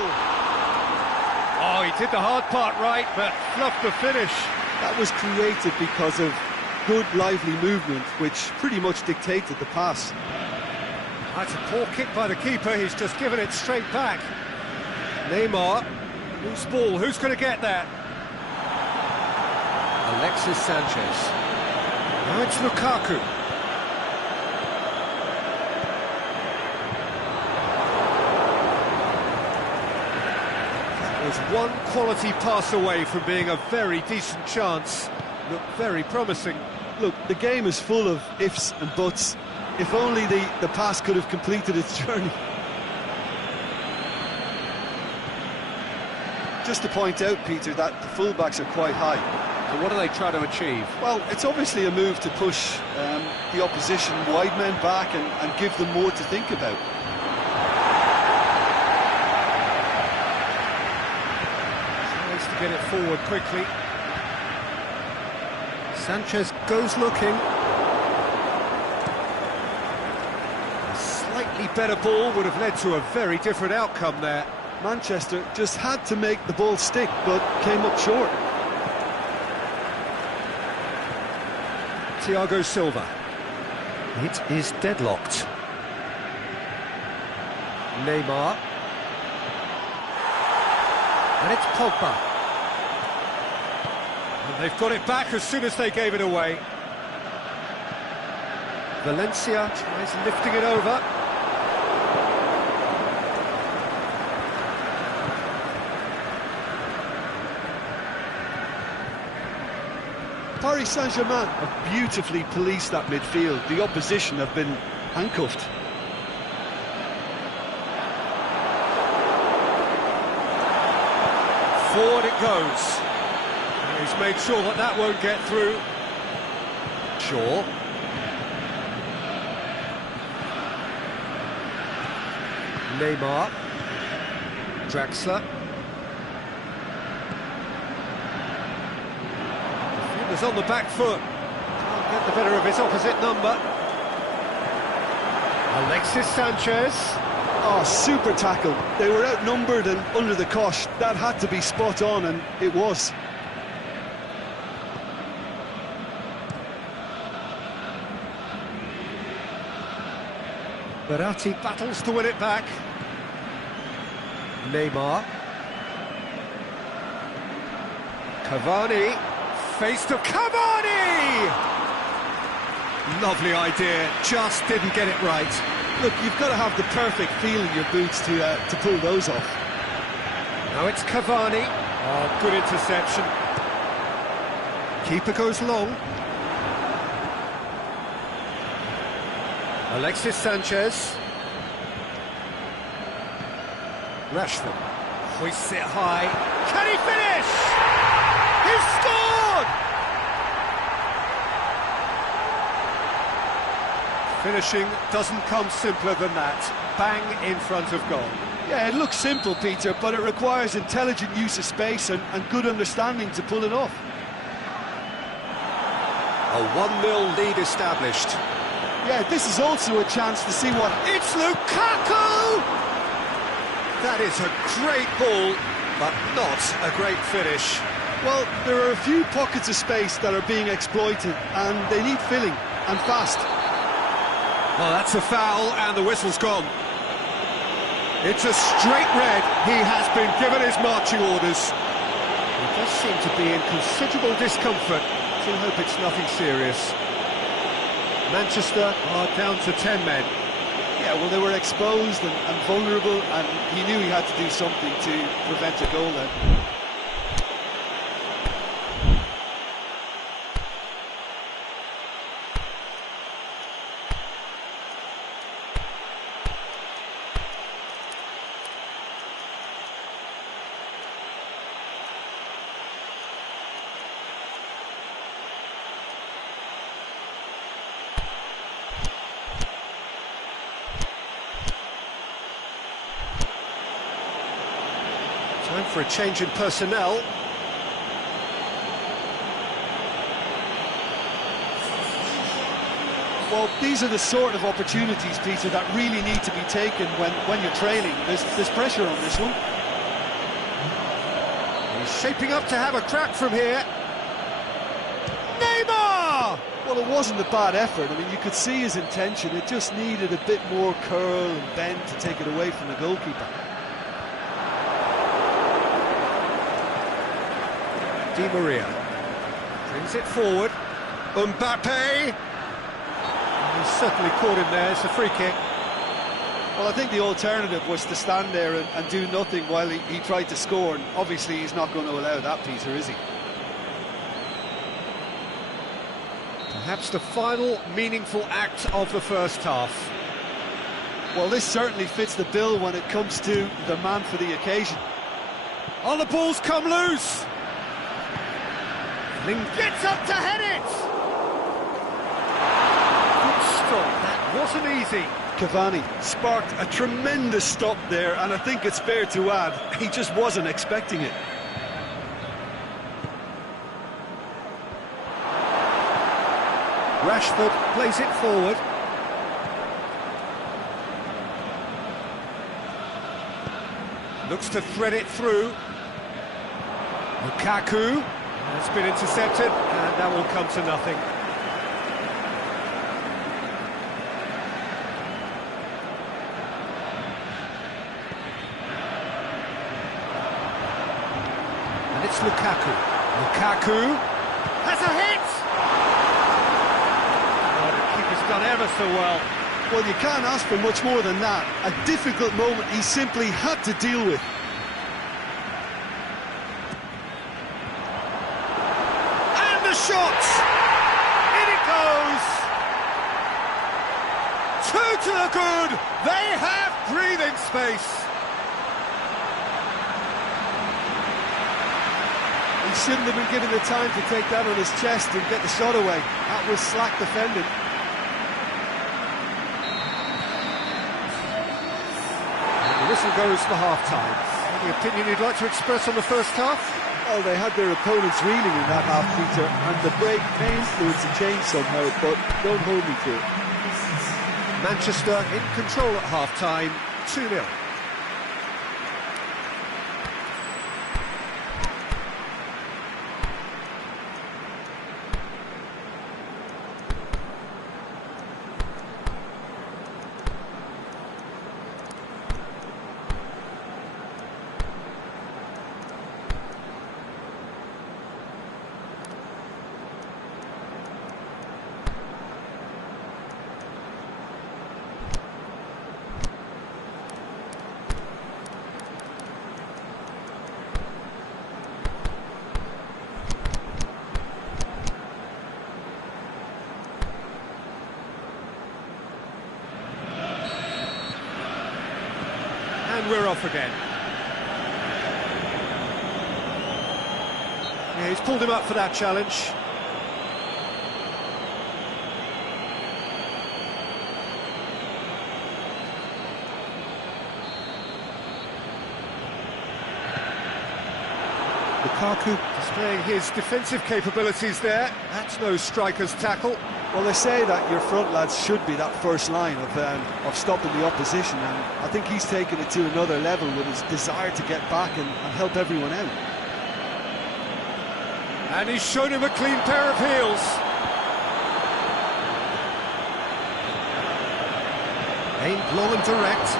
Oh, he did the hard part right, but fluffed the finish. That was created because of good, lively movement, which pretty much dictated the pass. That's a poor kick by the keeper. He's just given it straight back. Neymar. Loose ball. Who's going to get that? Alexis Sanchez. Now it's Lukaku. Was one quality pass away from being a very decent chance. Looked very promising. Look, the game is full of ifs and buts. If only the pass could have completed its journey. Just to point out, Peter, that the fullbacks are quite high. So what do they try to achieve? Well, it's obviously a move to push the opposition wide men back and give them more to think about. To get it forward quickly. Sanchez goes looking. A slightly better ball would have led to a very different outcome there. Manchester just had to make the ball stick, but came up short. Thiago Silva. It is deadlocked. Neymar. And it's Pogba. And they've got it back as soon as they gave it away. Valencia tries lifting it over. Paris Saint-Germain have beautifully policed that midfield. The opposition have been handcuffed. Forward it goes. He's made sure that that won't get through. Shaw. Neymar. Draxler. Defender's on the back foot. Can't get the better of his opposite number. Alexis Sanchez. Oh, super tackle. They were outnumbered and under the cosh. That had to be spot on, and it was. Verratti battles to win it back. Neymar. Cavani. Face to Cavani! Lovely idea, just didn't get it right. Look, you've got to have the perfect feel in your boots to pull those off. Now it's Cavani. Oh, good interception. Keeper goes long. Alexis Sanchez. Rashford. Hoists it high. Can he finish? He's scored! Finishing doesn't come simpler than that. Bang in front of goal. Yeah, it looks simple, Peter, but it requires intelligent use of space and good understanding to pull it off. A 1-0 lead established. Yeah, this is also a chance to see what... It's Lukaku! That is a great ball, but not a great finish. Well, there are a few pockets of space that are being exploited, and they need filling, and fast. Well, that's a foul, and the whistle's gone. It's a straight red. He has been given his marching orders. He does seem to be in considerable discomfort. So I hope it's nothing serious. Manchester are down to 10 men. Yeah, well, they were exposed and vulnerable, and he knew he had to do something to prevent a goal then. Time for a change in personnel. Well, these are the sort of opportunities, Peter, that really need to be taken when you're trailing. There's pressure on this one. He's shaping up to have a crack from here. Neymar! Well, it wasn't a bad effort. I mean, you could see his intention. It just needed a bit more curl and bend to take it away from the goalkeeper. Di Maria brings it forward. Mbappe! He's certainly caught him there. It's a free kick. Well, I think the alternative was to stand there and do nothing while he tried to score, and obviously he's not going to allow that, Peter, is he? Perhaps the final meaningful act of the first half. Well, this certainly fits the bill when it comes to the man for the occasion. Oh, the ball's come loose! Ling gets up to head it! Good stop, that wasn't easy. Cavani sparked a tremendous stop there, and I think it's fair to add, he just wasn't expecting it. Rashford plays it forward. Looks to thread it through. Lukaku. It's been intercepted, and that will come to nothing. And it's Lukaku. Lukaku has a hit! Oh, the keeper's done ever so well. Well, you can't ask for much more than that. A difficult moment he simply had to deal with. Shots! In it goes! Two to the good! They have breathing space! He shouldn't have been given the time to take that on his chest and get the shot away. That was slack defending. And the whistle goes for half-time. Any opinion you'd like to express on the first half? Well, they had their opponents reeling in that half, Peter, and the break may influence a change somehow, but don't hold me to it. Manchester in control at half-time, 2-0. And we're off again. Yeah, he's pulled him up for that challenge. Lukaku displaying his defensive capabilities there. That's no striker's tackle. Well, they say that your front lads should be that first line of stopping the opposition, and I think he's taken it to another level with his desire to get back and help everyone out. And he's shown him a clean pair of heels. Aimed long and direct.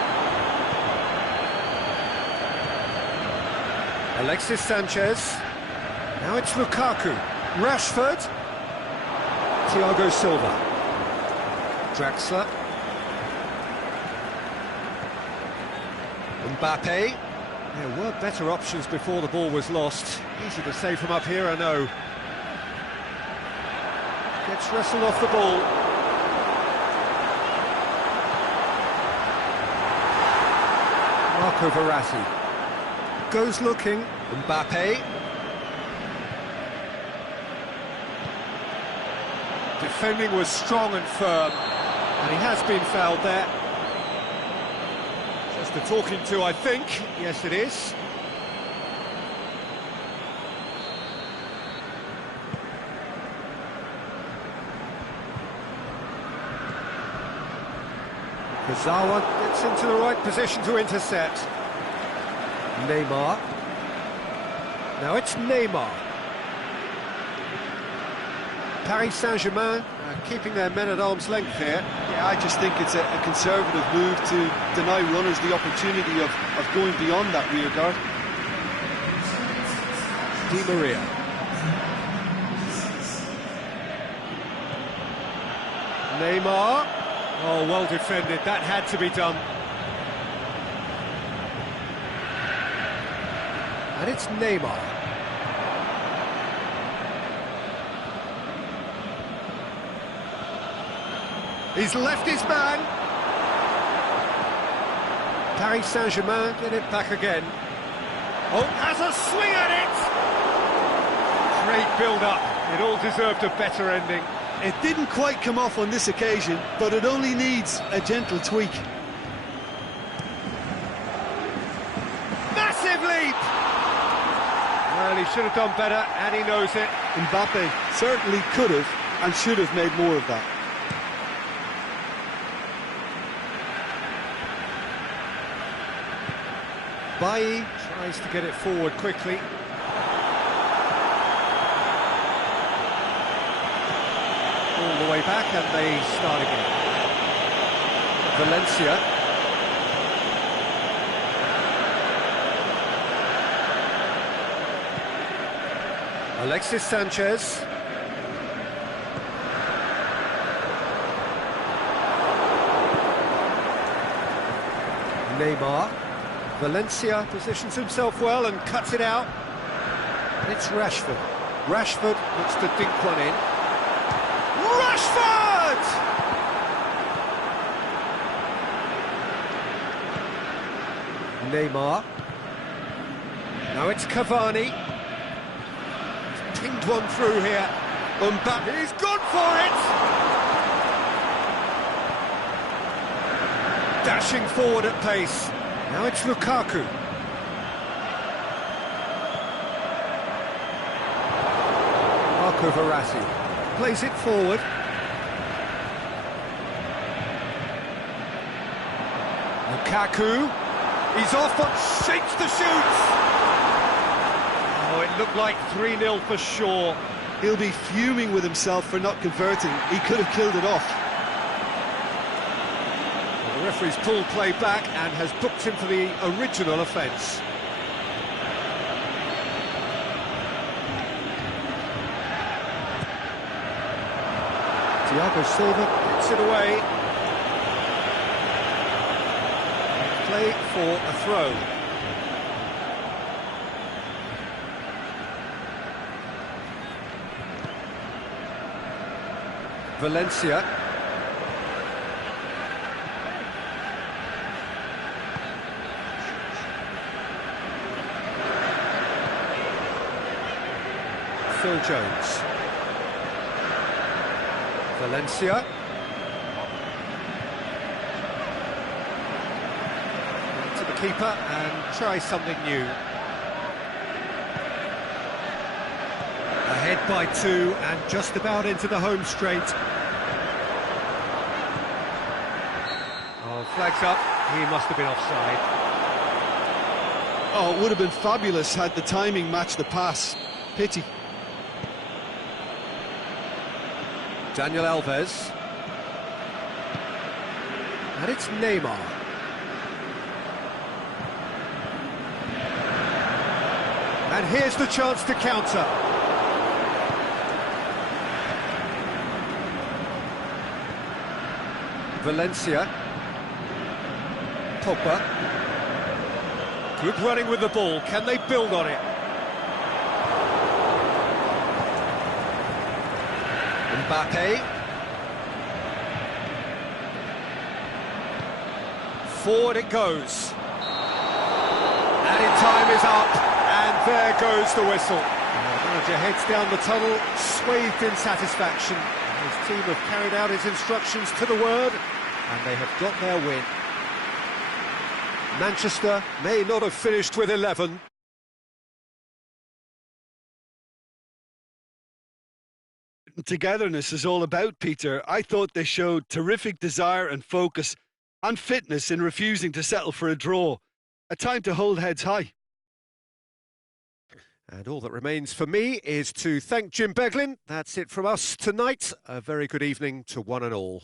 Alexis Sanchez. Now it's Lukaku. Rashford. Thiago Silva. Draxler. Mbappe. There were better options before the ball was lost. Easy to save from up here, I know. Gets wrestled off the ball. Marco Verratti. Goes looking. Mbappe. Defending was strong and firm, and he has been fouled there. Just the talking to, I think. Yes, it is. Kazawa gets into the right position to intercept. Neymar. Now it's Neymar. Paris Saint-Germain keeping their men at arm's length here. Yeah, I just think it's a conservative move to deny runners the opportunity of going beyond that rear guard. Di Maria. Neymar. Oh, well defended. That had to be done. And it's Neymar. He's left his man. Paris Saint-Germain get it back again. Oh, has a swing at it! Great build-up. It all deserved a better ending. It didn't quite come off on this occasion, but it only needs a gentle tweak. Massive leap! Well, he should have done better, and he knows it. Mbappe certainly could have and should have made more of that. Bailly tries to get it forward quickly. All the way back, and they start again. Valencia. Alexis Sanchez. Neymar. Valencia positions himself well and cuts it out. And it's Rashford. Rashford looks to dink one in. Rashford! Neymar. Now it's Cavani. He's pinged one through here. Mbappe, he's gone for it! Dashing forward at pace. Now it's Lukaku. Marco Verratti plays it forward. Lukaku. He's off but shapes the shoots. Oh, it looked like 3-0 for sure. He'll be fuming with himself for not converting. He could have killed it off. The referee's pulled play back and has booked him for the original offence. Thiago Silva gets it away. Play for a throw. Valencia. Phil Jones. Valencia. To the keeper and try something new. by 2 and just about into the home straight. Oh, flags up. He must have been offside. Oh, it would have been fabulous had the timing matched the pass. Pity. Daniel Alves. And it's Neymar. And here's the chance to counter. Valencia. Pogba. Good running with the ball. Can they build on it? Mbappe. Forward it goes. Added time is up, and there goes the whistle. The manager heads down the tunnel, swathed in satisfaction. His team have carried out his instructions to the word, and they have got their win. Manchester may not have finished with 11. Togetherness is all about, Peter. I thought they showed terrific desire and focus and fitness in refusing to settle for a draw. A time to hold heads high. And all that remains for me is to thank Jim Beglin. That's it from us tonight. A very good evening to one and all.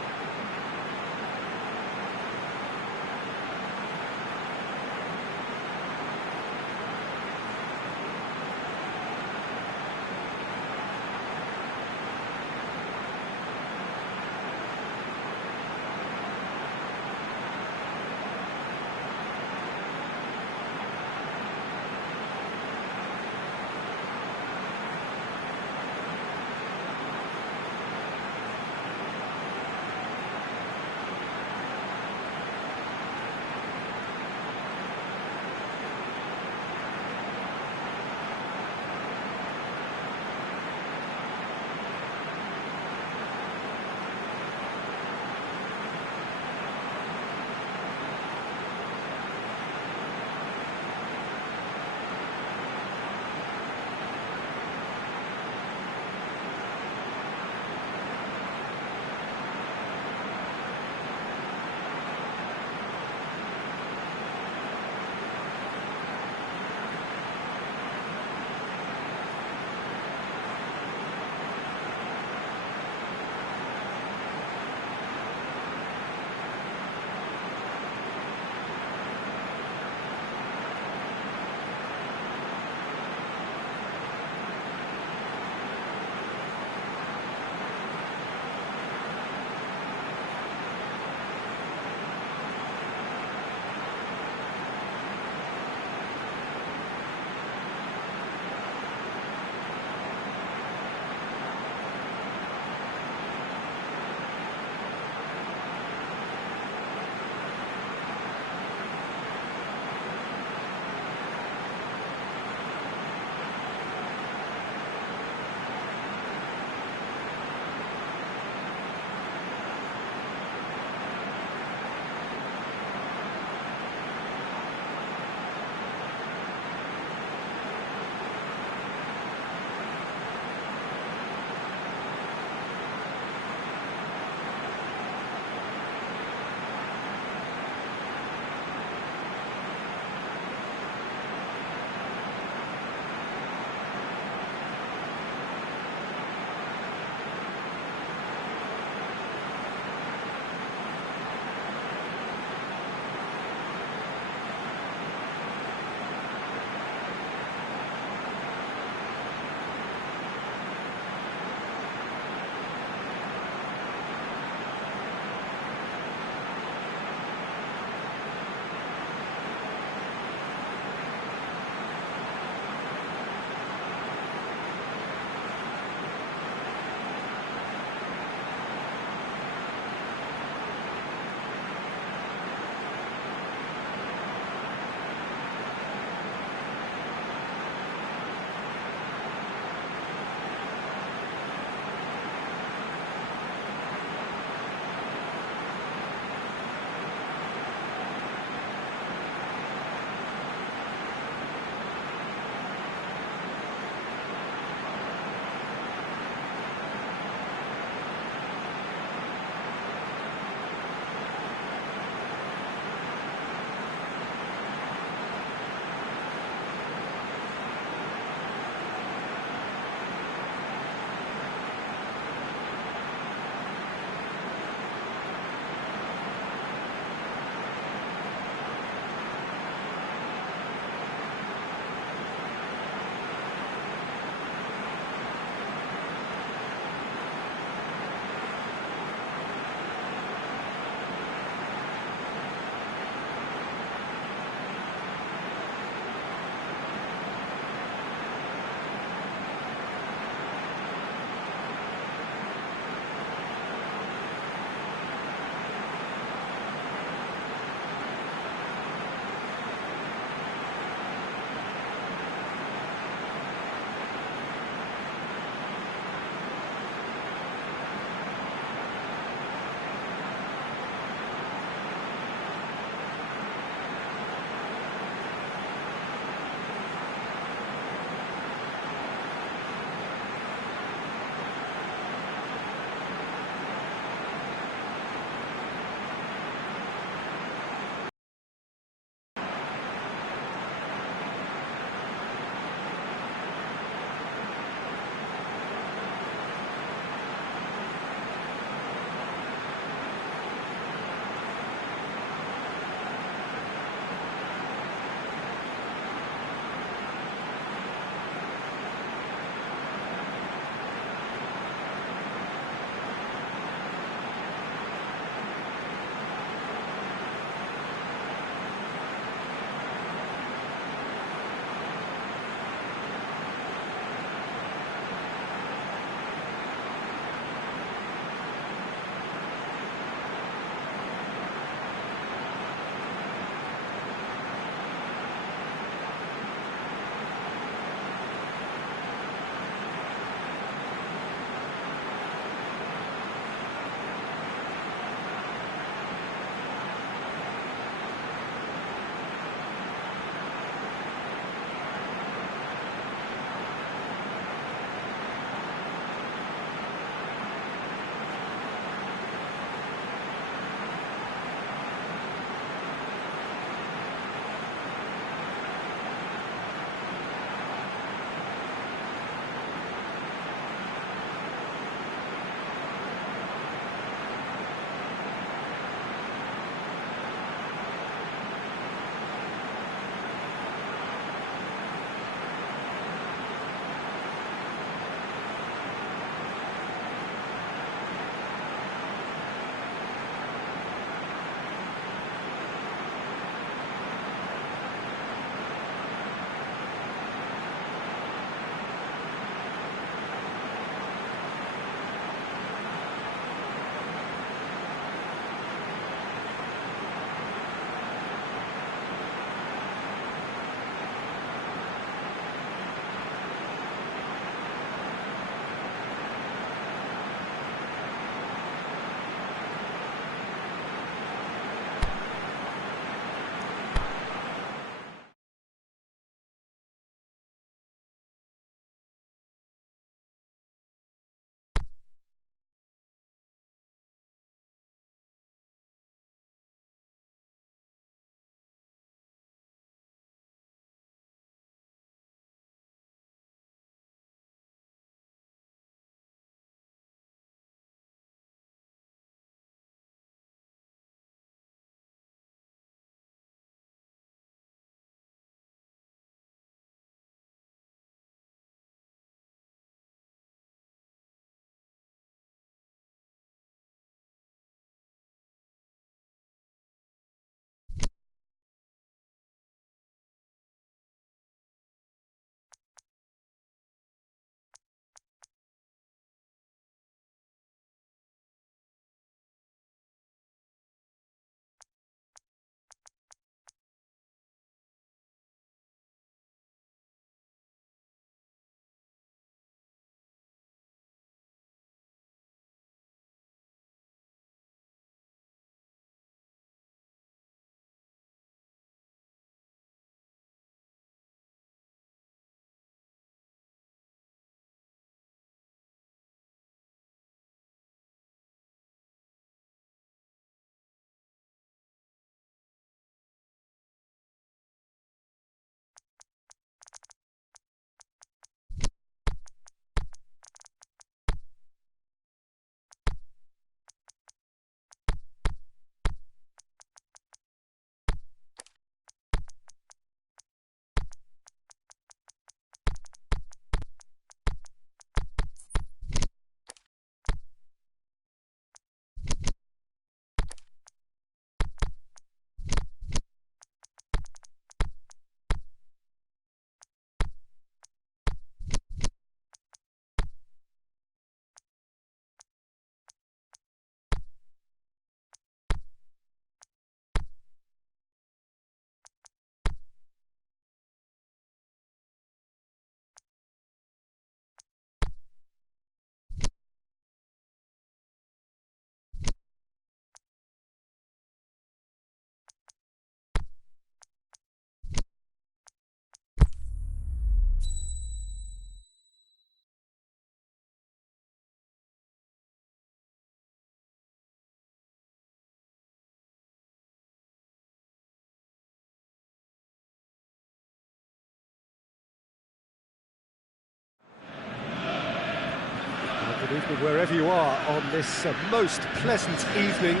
wherever you are on this most pleasant evening.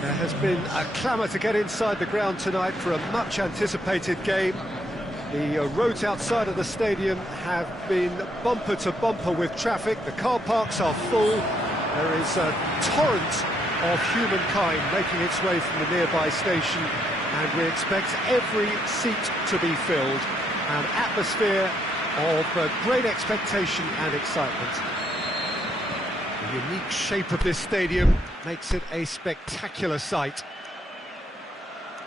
There has been a clamour to get inside the ground tonight for a much-anticipated game. The roads outside of the stadium have been bumper to bumper with traffic. The car parks are full. There is a torrent of humankind making its way from the nearby station, and we expect every seat to be filled. An atmosphere of great expectation and excitement. The unique shape of this stadium makes it a spectacular sight.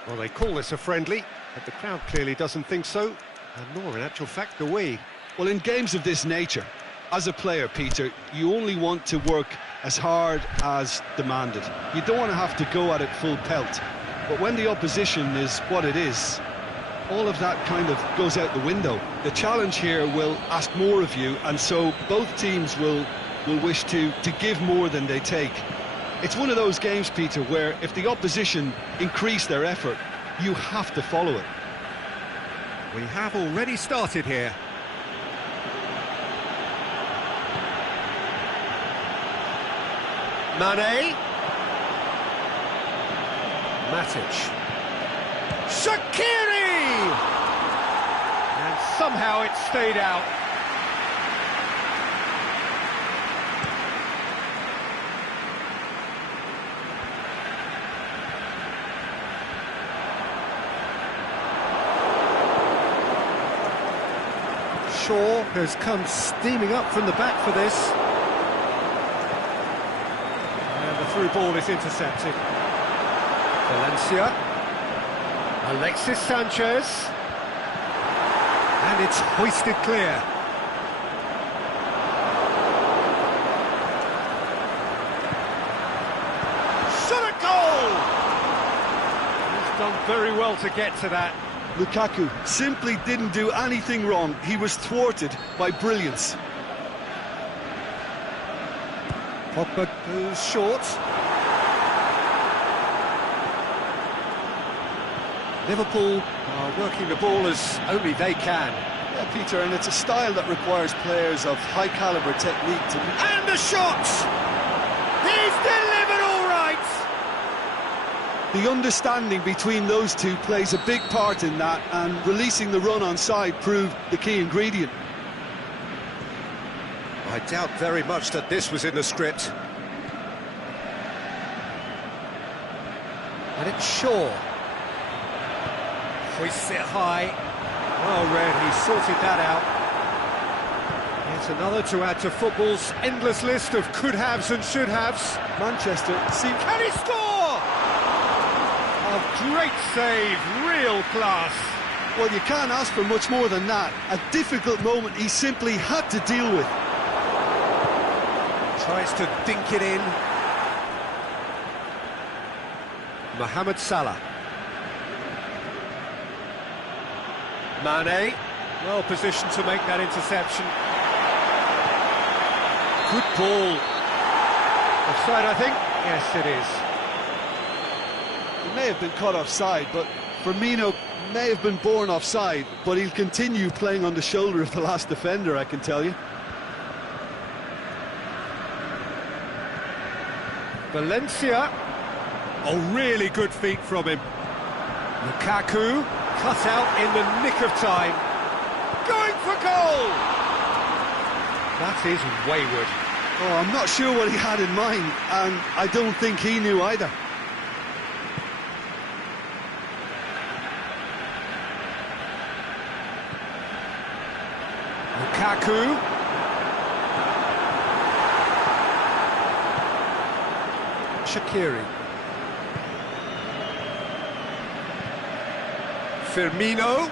Well, they call this a friendly, but the crowd clearly doesn't think so, and nor in actual fact do we. Well, in games of this nature, as a player, Peter, you only want to work as hard as demanded. You don't want to have to go at it full pelt. But when the opposition is what it is, all of that kind of goes out the window. The challenge here will ask more of you, and so both teams will wish to give more than they take. It's one of those games, Peter, where if the opposition increase their effort, you have to follow it. We have already started here. Mane. Matic. Shaqiri! And somehow it stayed out. Shaw has come steaming up from the back for this. And the through ball is intercepted. Valencia. Alexis Sanchez. And it's hoisted clear. Shot at goal! He's done very well to get to that. Lukaku simply didn't do anything wrong. He was thwarted by brilliance. Pogba goes short. Liverpool are working the ball as only they can. Yeah, Peter, and it's a style that requires players of high caliber technique to... And the shot! He's delivered all right! The understanding between those two plays a big part in that, and releasing the run on side proved the key ingredient. I doubt very much that this was in the script. And it's Shaw. Hoists it high. Well read, he sorted that out. It's another to add to football's endless list of could-haves and should-haves. Manchester seem... Can he score? A great save, real class. Well, you can't ask for much more than that. A difficult moment he simply had to deal with. Tries to dink it in. Mohamed Salah. Mane, well positioned to make that interception. Good ball. Offside, I think? Yes, it is. He may have been caught offside, but Firmino may have been born offside, but he'll continue playing on the shoulder of the last defender, I can tell you. Valencia. Oh, really good feet from him. Lukaku, cut out in the nick of time. Going for goal! That is wayward. Oh, I'm not sure what he had in mind, and I don't think he knew either. Lukaku. Shaqiri. Firmino.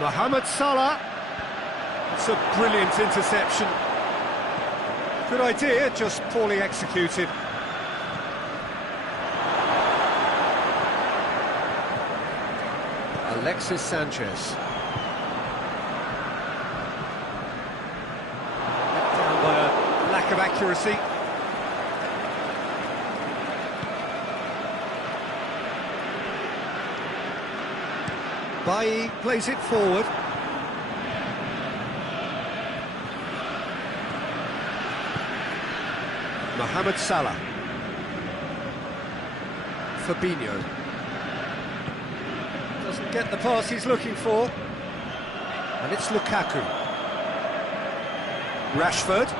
Mohamed Salah. It's a brilliant interception. Good idea, just poorly executed. Alexis Sanchez. Let down by a lack of accuracy. Bailly plays it forward. Mohamed Salah. Fabinho. Doesn't get the pass he's looking for. And it's Lukaku. Rashford.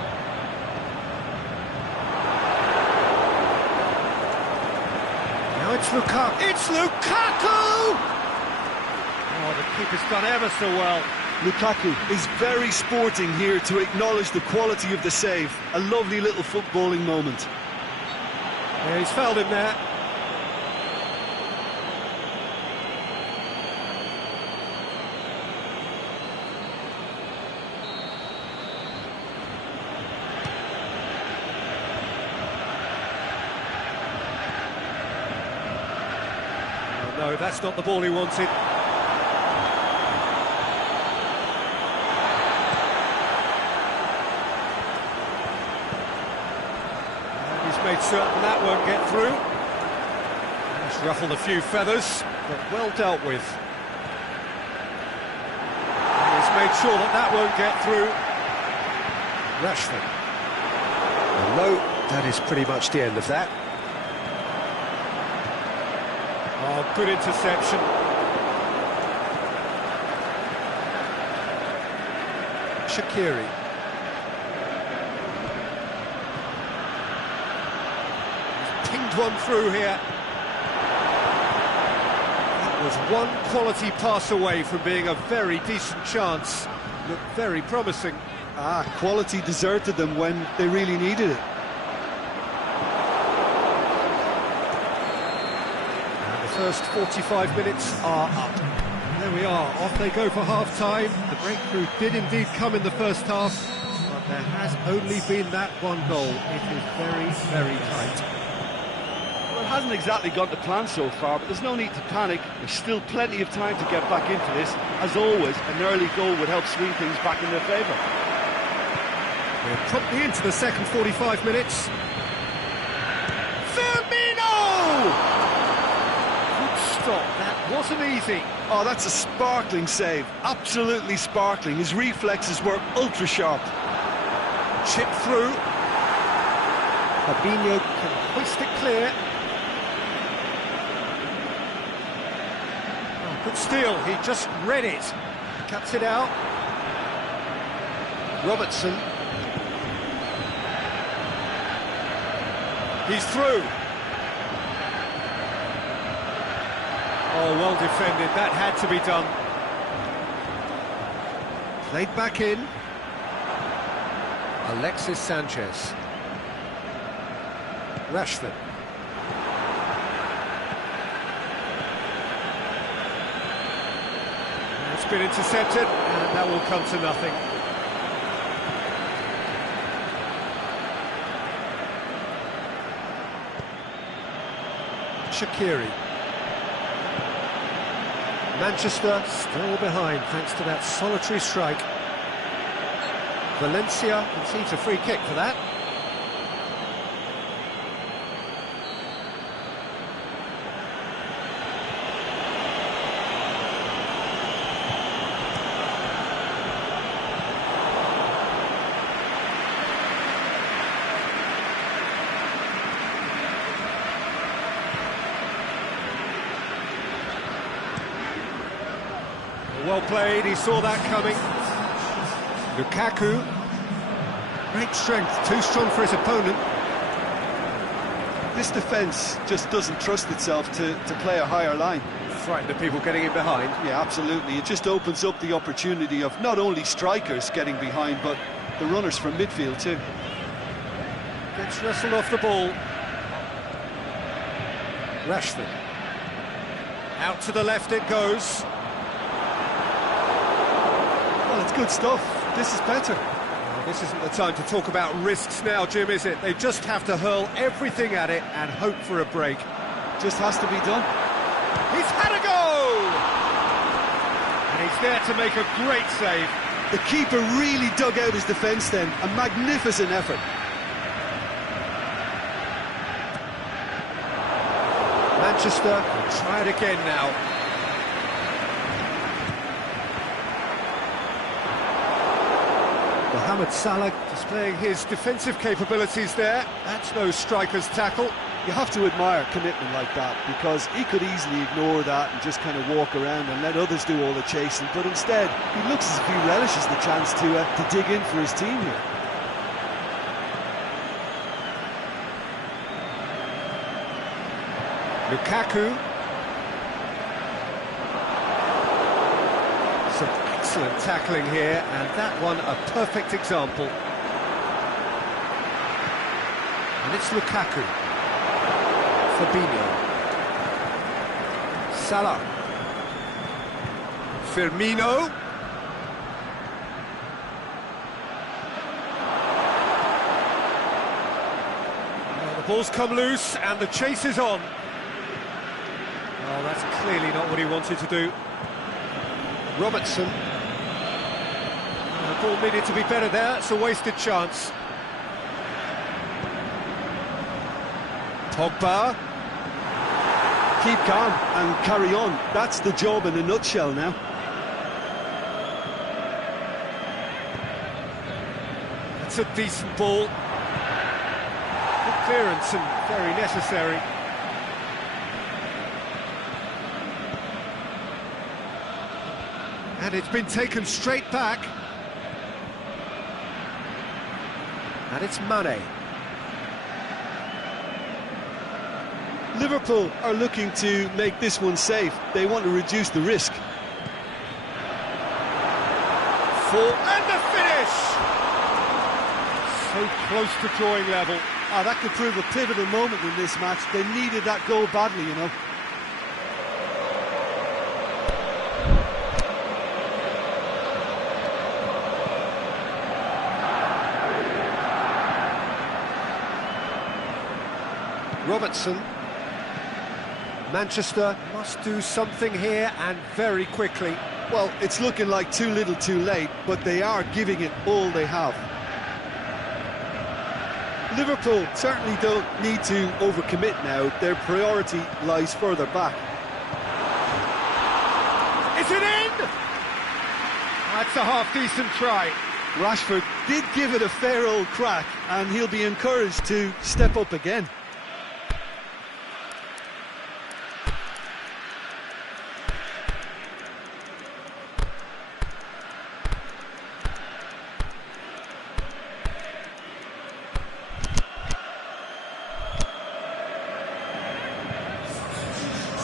Now it's Lukaku. It's Lukaku! Oh, the keeper's done ever so well. Lukaku is very sporting here to acknowledge the quality of the save. A lovely little footballing moment. Yeah, he's fouled him there. Oh, no, that's not the ball he wanted. Made certain that won't get through. Just ruffled a few feathers, but well dealt with. And he's made sure that that won't get through. Rashford. And no, that is pretty much the end of that. Oh, good interception. Shaqiri. Pinged one through here. That was one quality pass away from being a very decent chance. Looked very promising. Quality deserted them when they really needed it. And the first 45 minutes are up. There we are, off they go for half-time. The breakthrough did indeed come in the first half, but there has only been that one goal. It is very, very tight. Well, it hasn't exactly gone to plan so far, but there's no need to panic. There's still plenty of time to get back into this. As always, an early goal would help swing things back in their favour. We're promptly into the second 45 minutes. Firmino! Good stop, that wasn't easy. Oh, that's a sparkling save. Absolutely sparkling. His reflexes were ultra sharp. Chip through. Fabinho can hoist it clear. Oh, good steal, he just read it. Cuts it out. Robertson. He's through. Oh, well defended, that had to be done. Played back in. Alexis Sanchez. Rashford. It's been intercepted, and that will come to nothing. Shaqiri. Manchester still behind thanks to that solitary strike. Valencia concedes a free kick for that. Well played, he saw that coming. Lukaku. Great strength, too strong for his opponent. This defence just doesn't trust itself to play a higher line. Frightened of people getting in behind. Yeah, absolutely. It just opens up the opportunity of not only strikers getting behind, but the runners from midfield too. Gets wrestled off the ball. Rashford. Out to the left it goes. Well, it's good stuff. This is better. Well, this isn't the time to talk about risks now, Jim, is it? They just have to hurl everything at it and hope for a break. Just has to be done. He's had a go! And he's there to make a great save. The keeper really dug out his defence then. A magnificent effort. Manchester will try it again now. Mohamed Salah displaying his defensive capabilities there. That's no striker's tackle. You have to admire commitment like that, because he could easily ignore that and just kind of walk around and let others do all the chasing, but instead he looks as if he relishes the chance to dig in for his team here. Lukaku. Some excellent tackling here, and that one a perfect example. And it's Lukaku. Fabinho. Salah. Firmino. Well, the ball's come loose and the chase is on. Oh, that's clearly not what he wanted to do. Robertson. The ball needed to be better there. It's a wasted chance. Pogba. Keep calm and carry on. That's the job in a nutshell now. It's a decent ball. Good clearance and very necessary. And it's been taken straight back. And it's Mane. Liverpool are looking to make this one safe. They want to reduce the risk. And the finish! So close to drawing level. That could prove a pivotal moment in this match. They needed that goal badly, you know. Robertson. Manchester must do something here, and very quickly. Well, it's looking like too little too late, but they are giving it all they have. Liverpool certainly don't need to overcommit now. Their priority lies further back. Is it in? That's a half-decent try. Rashford did give it a fair old crack, and he'll be encouraged to step up again.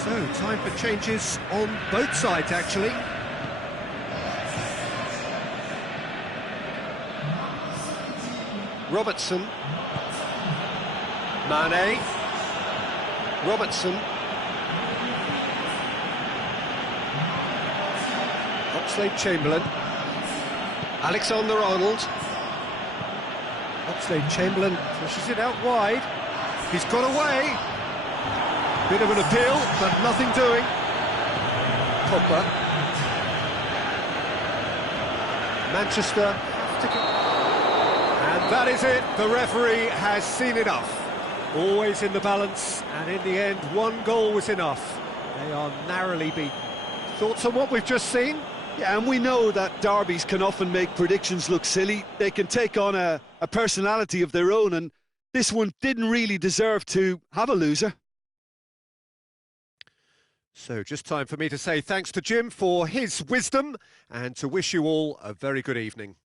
So, time for changes on both sides, actually. Robertson. Mane. Robertson. Oxlade-Chamberlain. Alexander-Arnold. Oxlade-Chamberlain pushes it out wide. He's got away. Bit of an appeal, but nothing doing. Pogba. Manchester have to go. And that is it. The referee has seen enough. Always in the balance, and in the end, one goal was enough. They are narrowly beaten. Thoughts on what we've just seen? Yeah, and we know that derbies can often make predictions look silly. They can take on a personality of their own, and this one didn't really deserve to have a loser. So just time for me to say thanks to Jim for his wisdom and to wish you all a very good evening.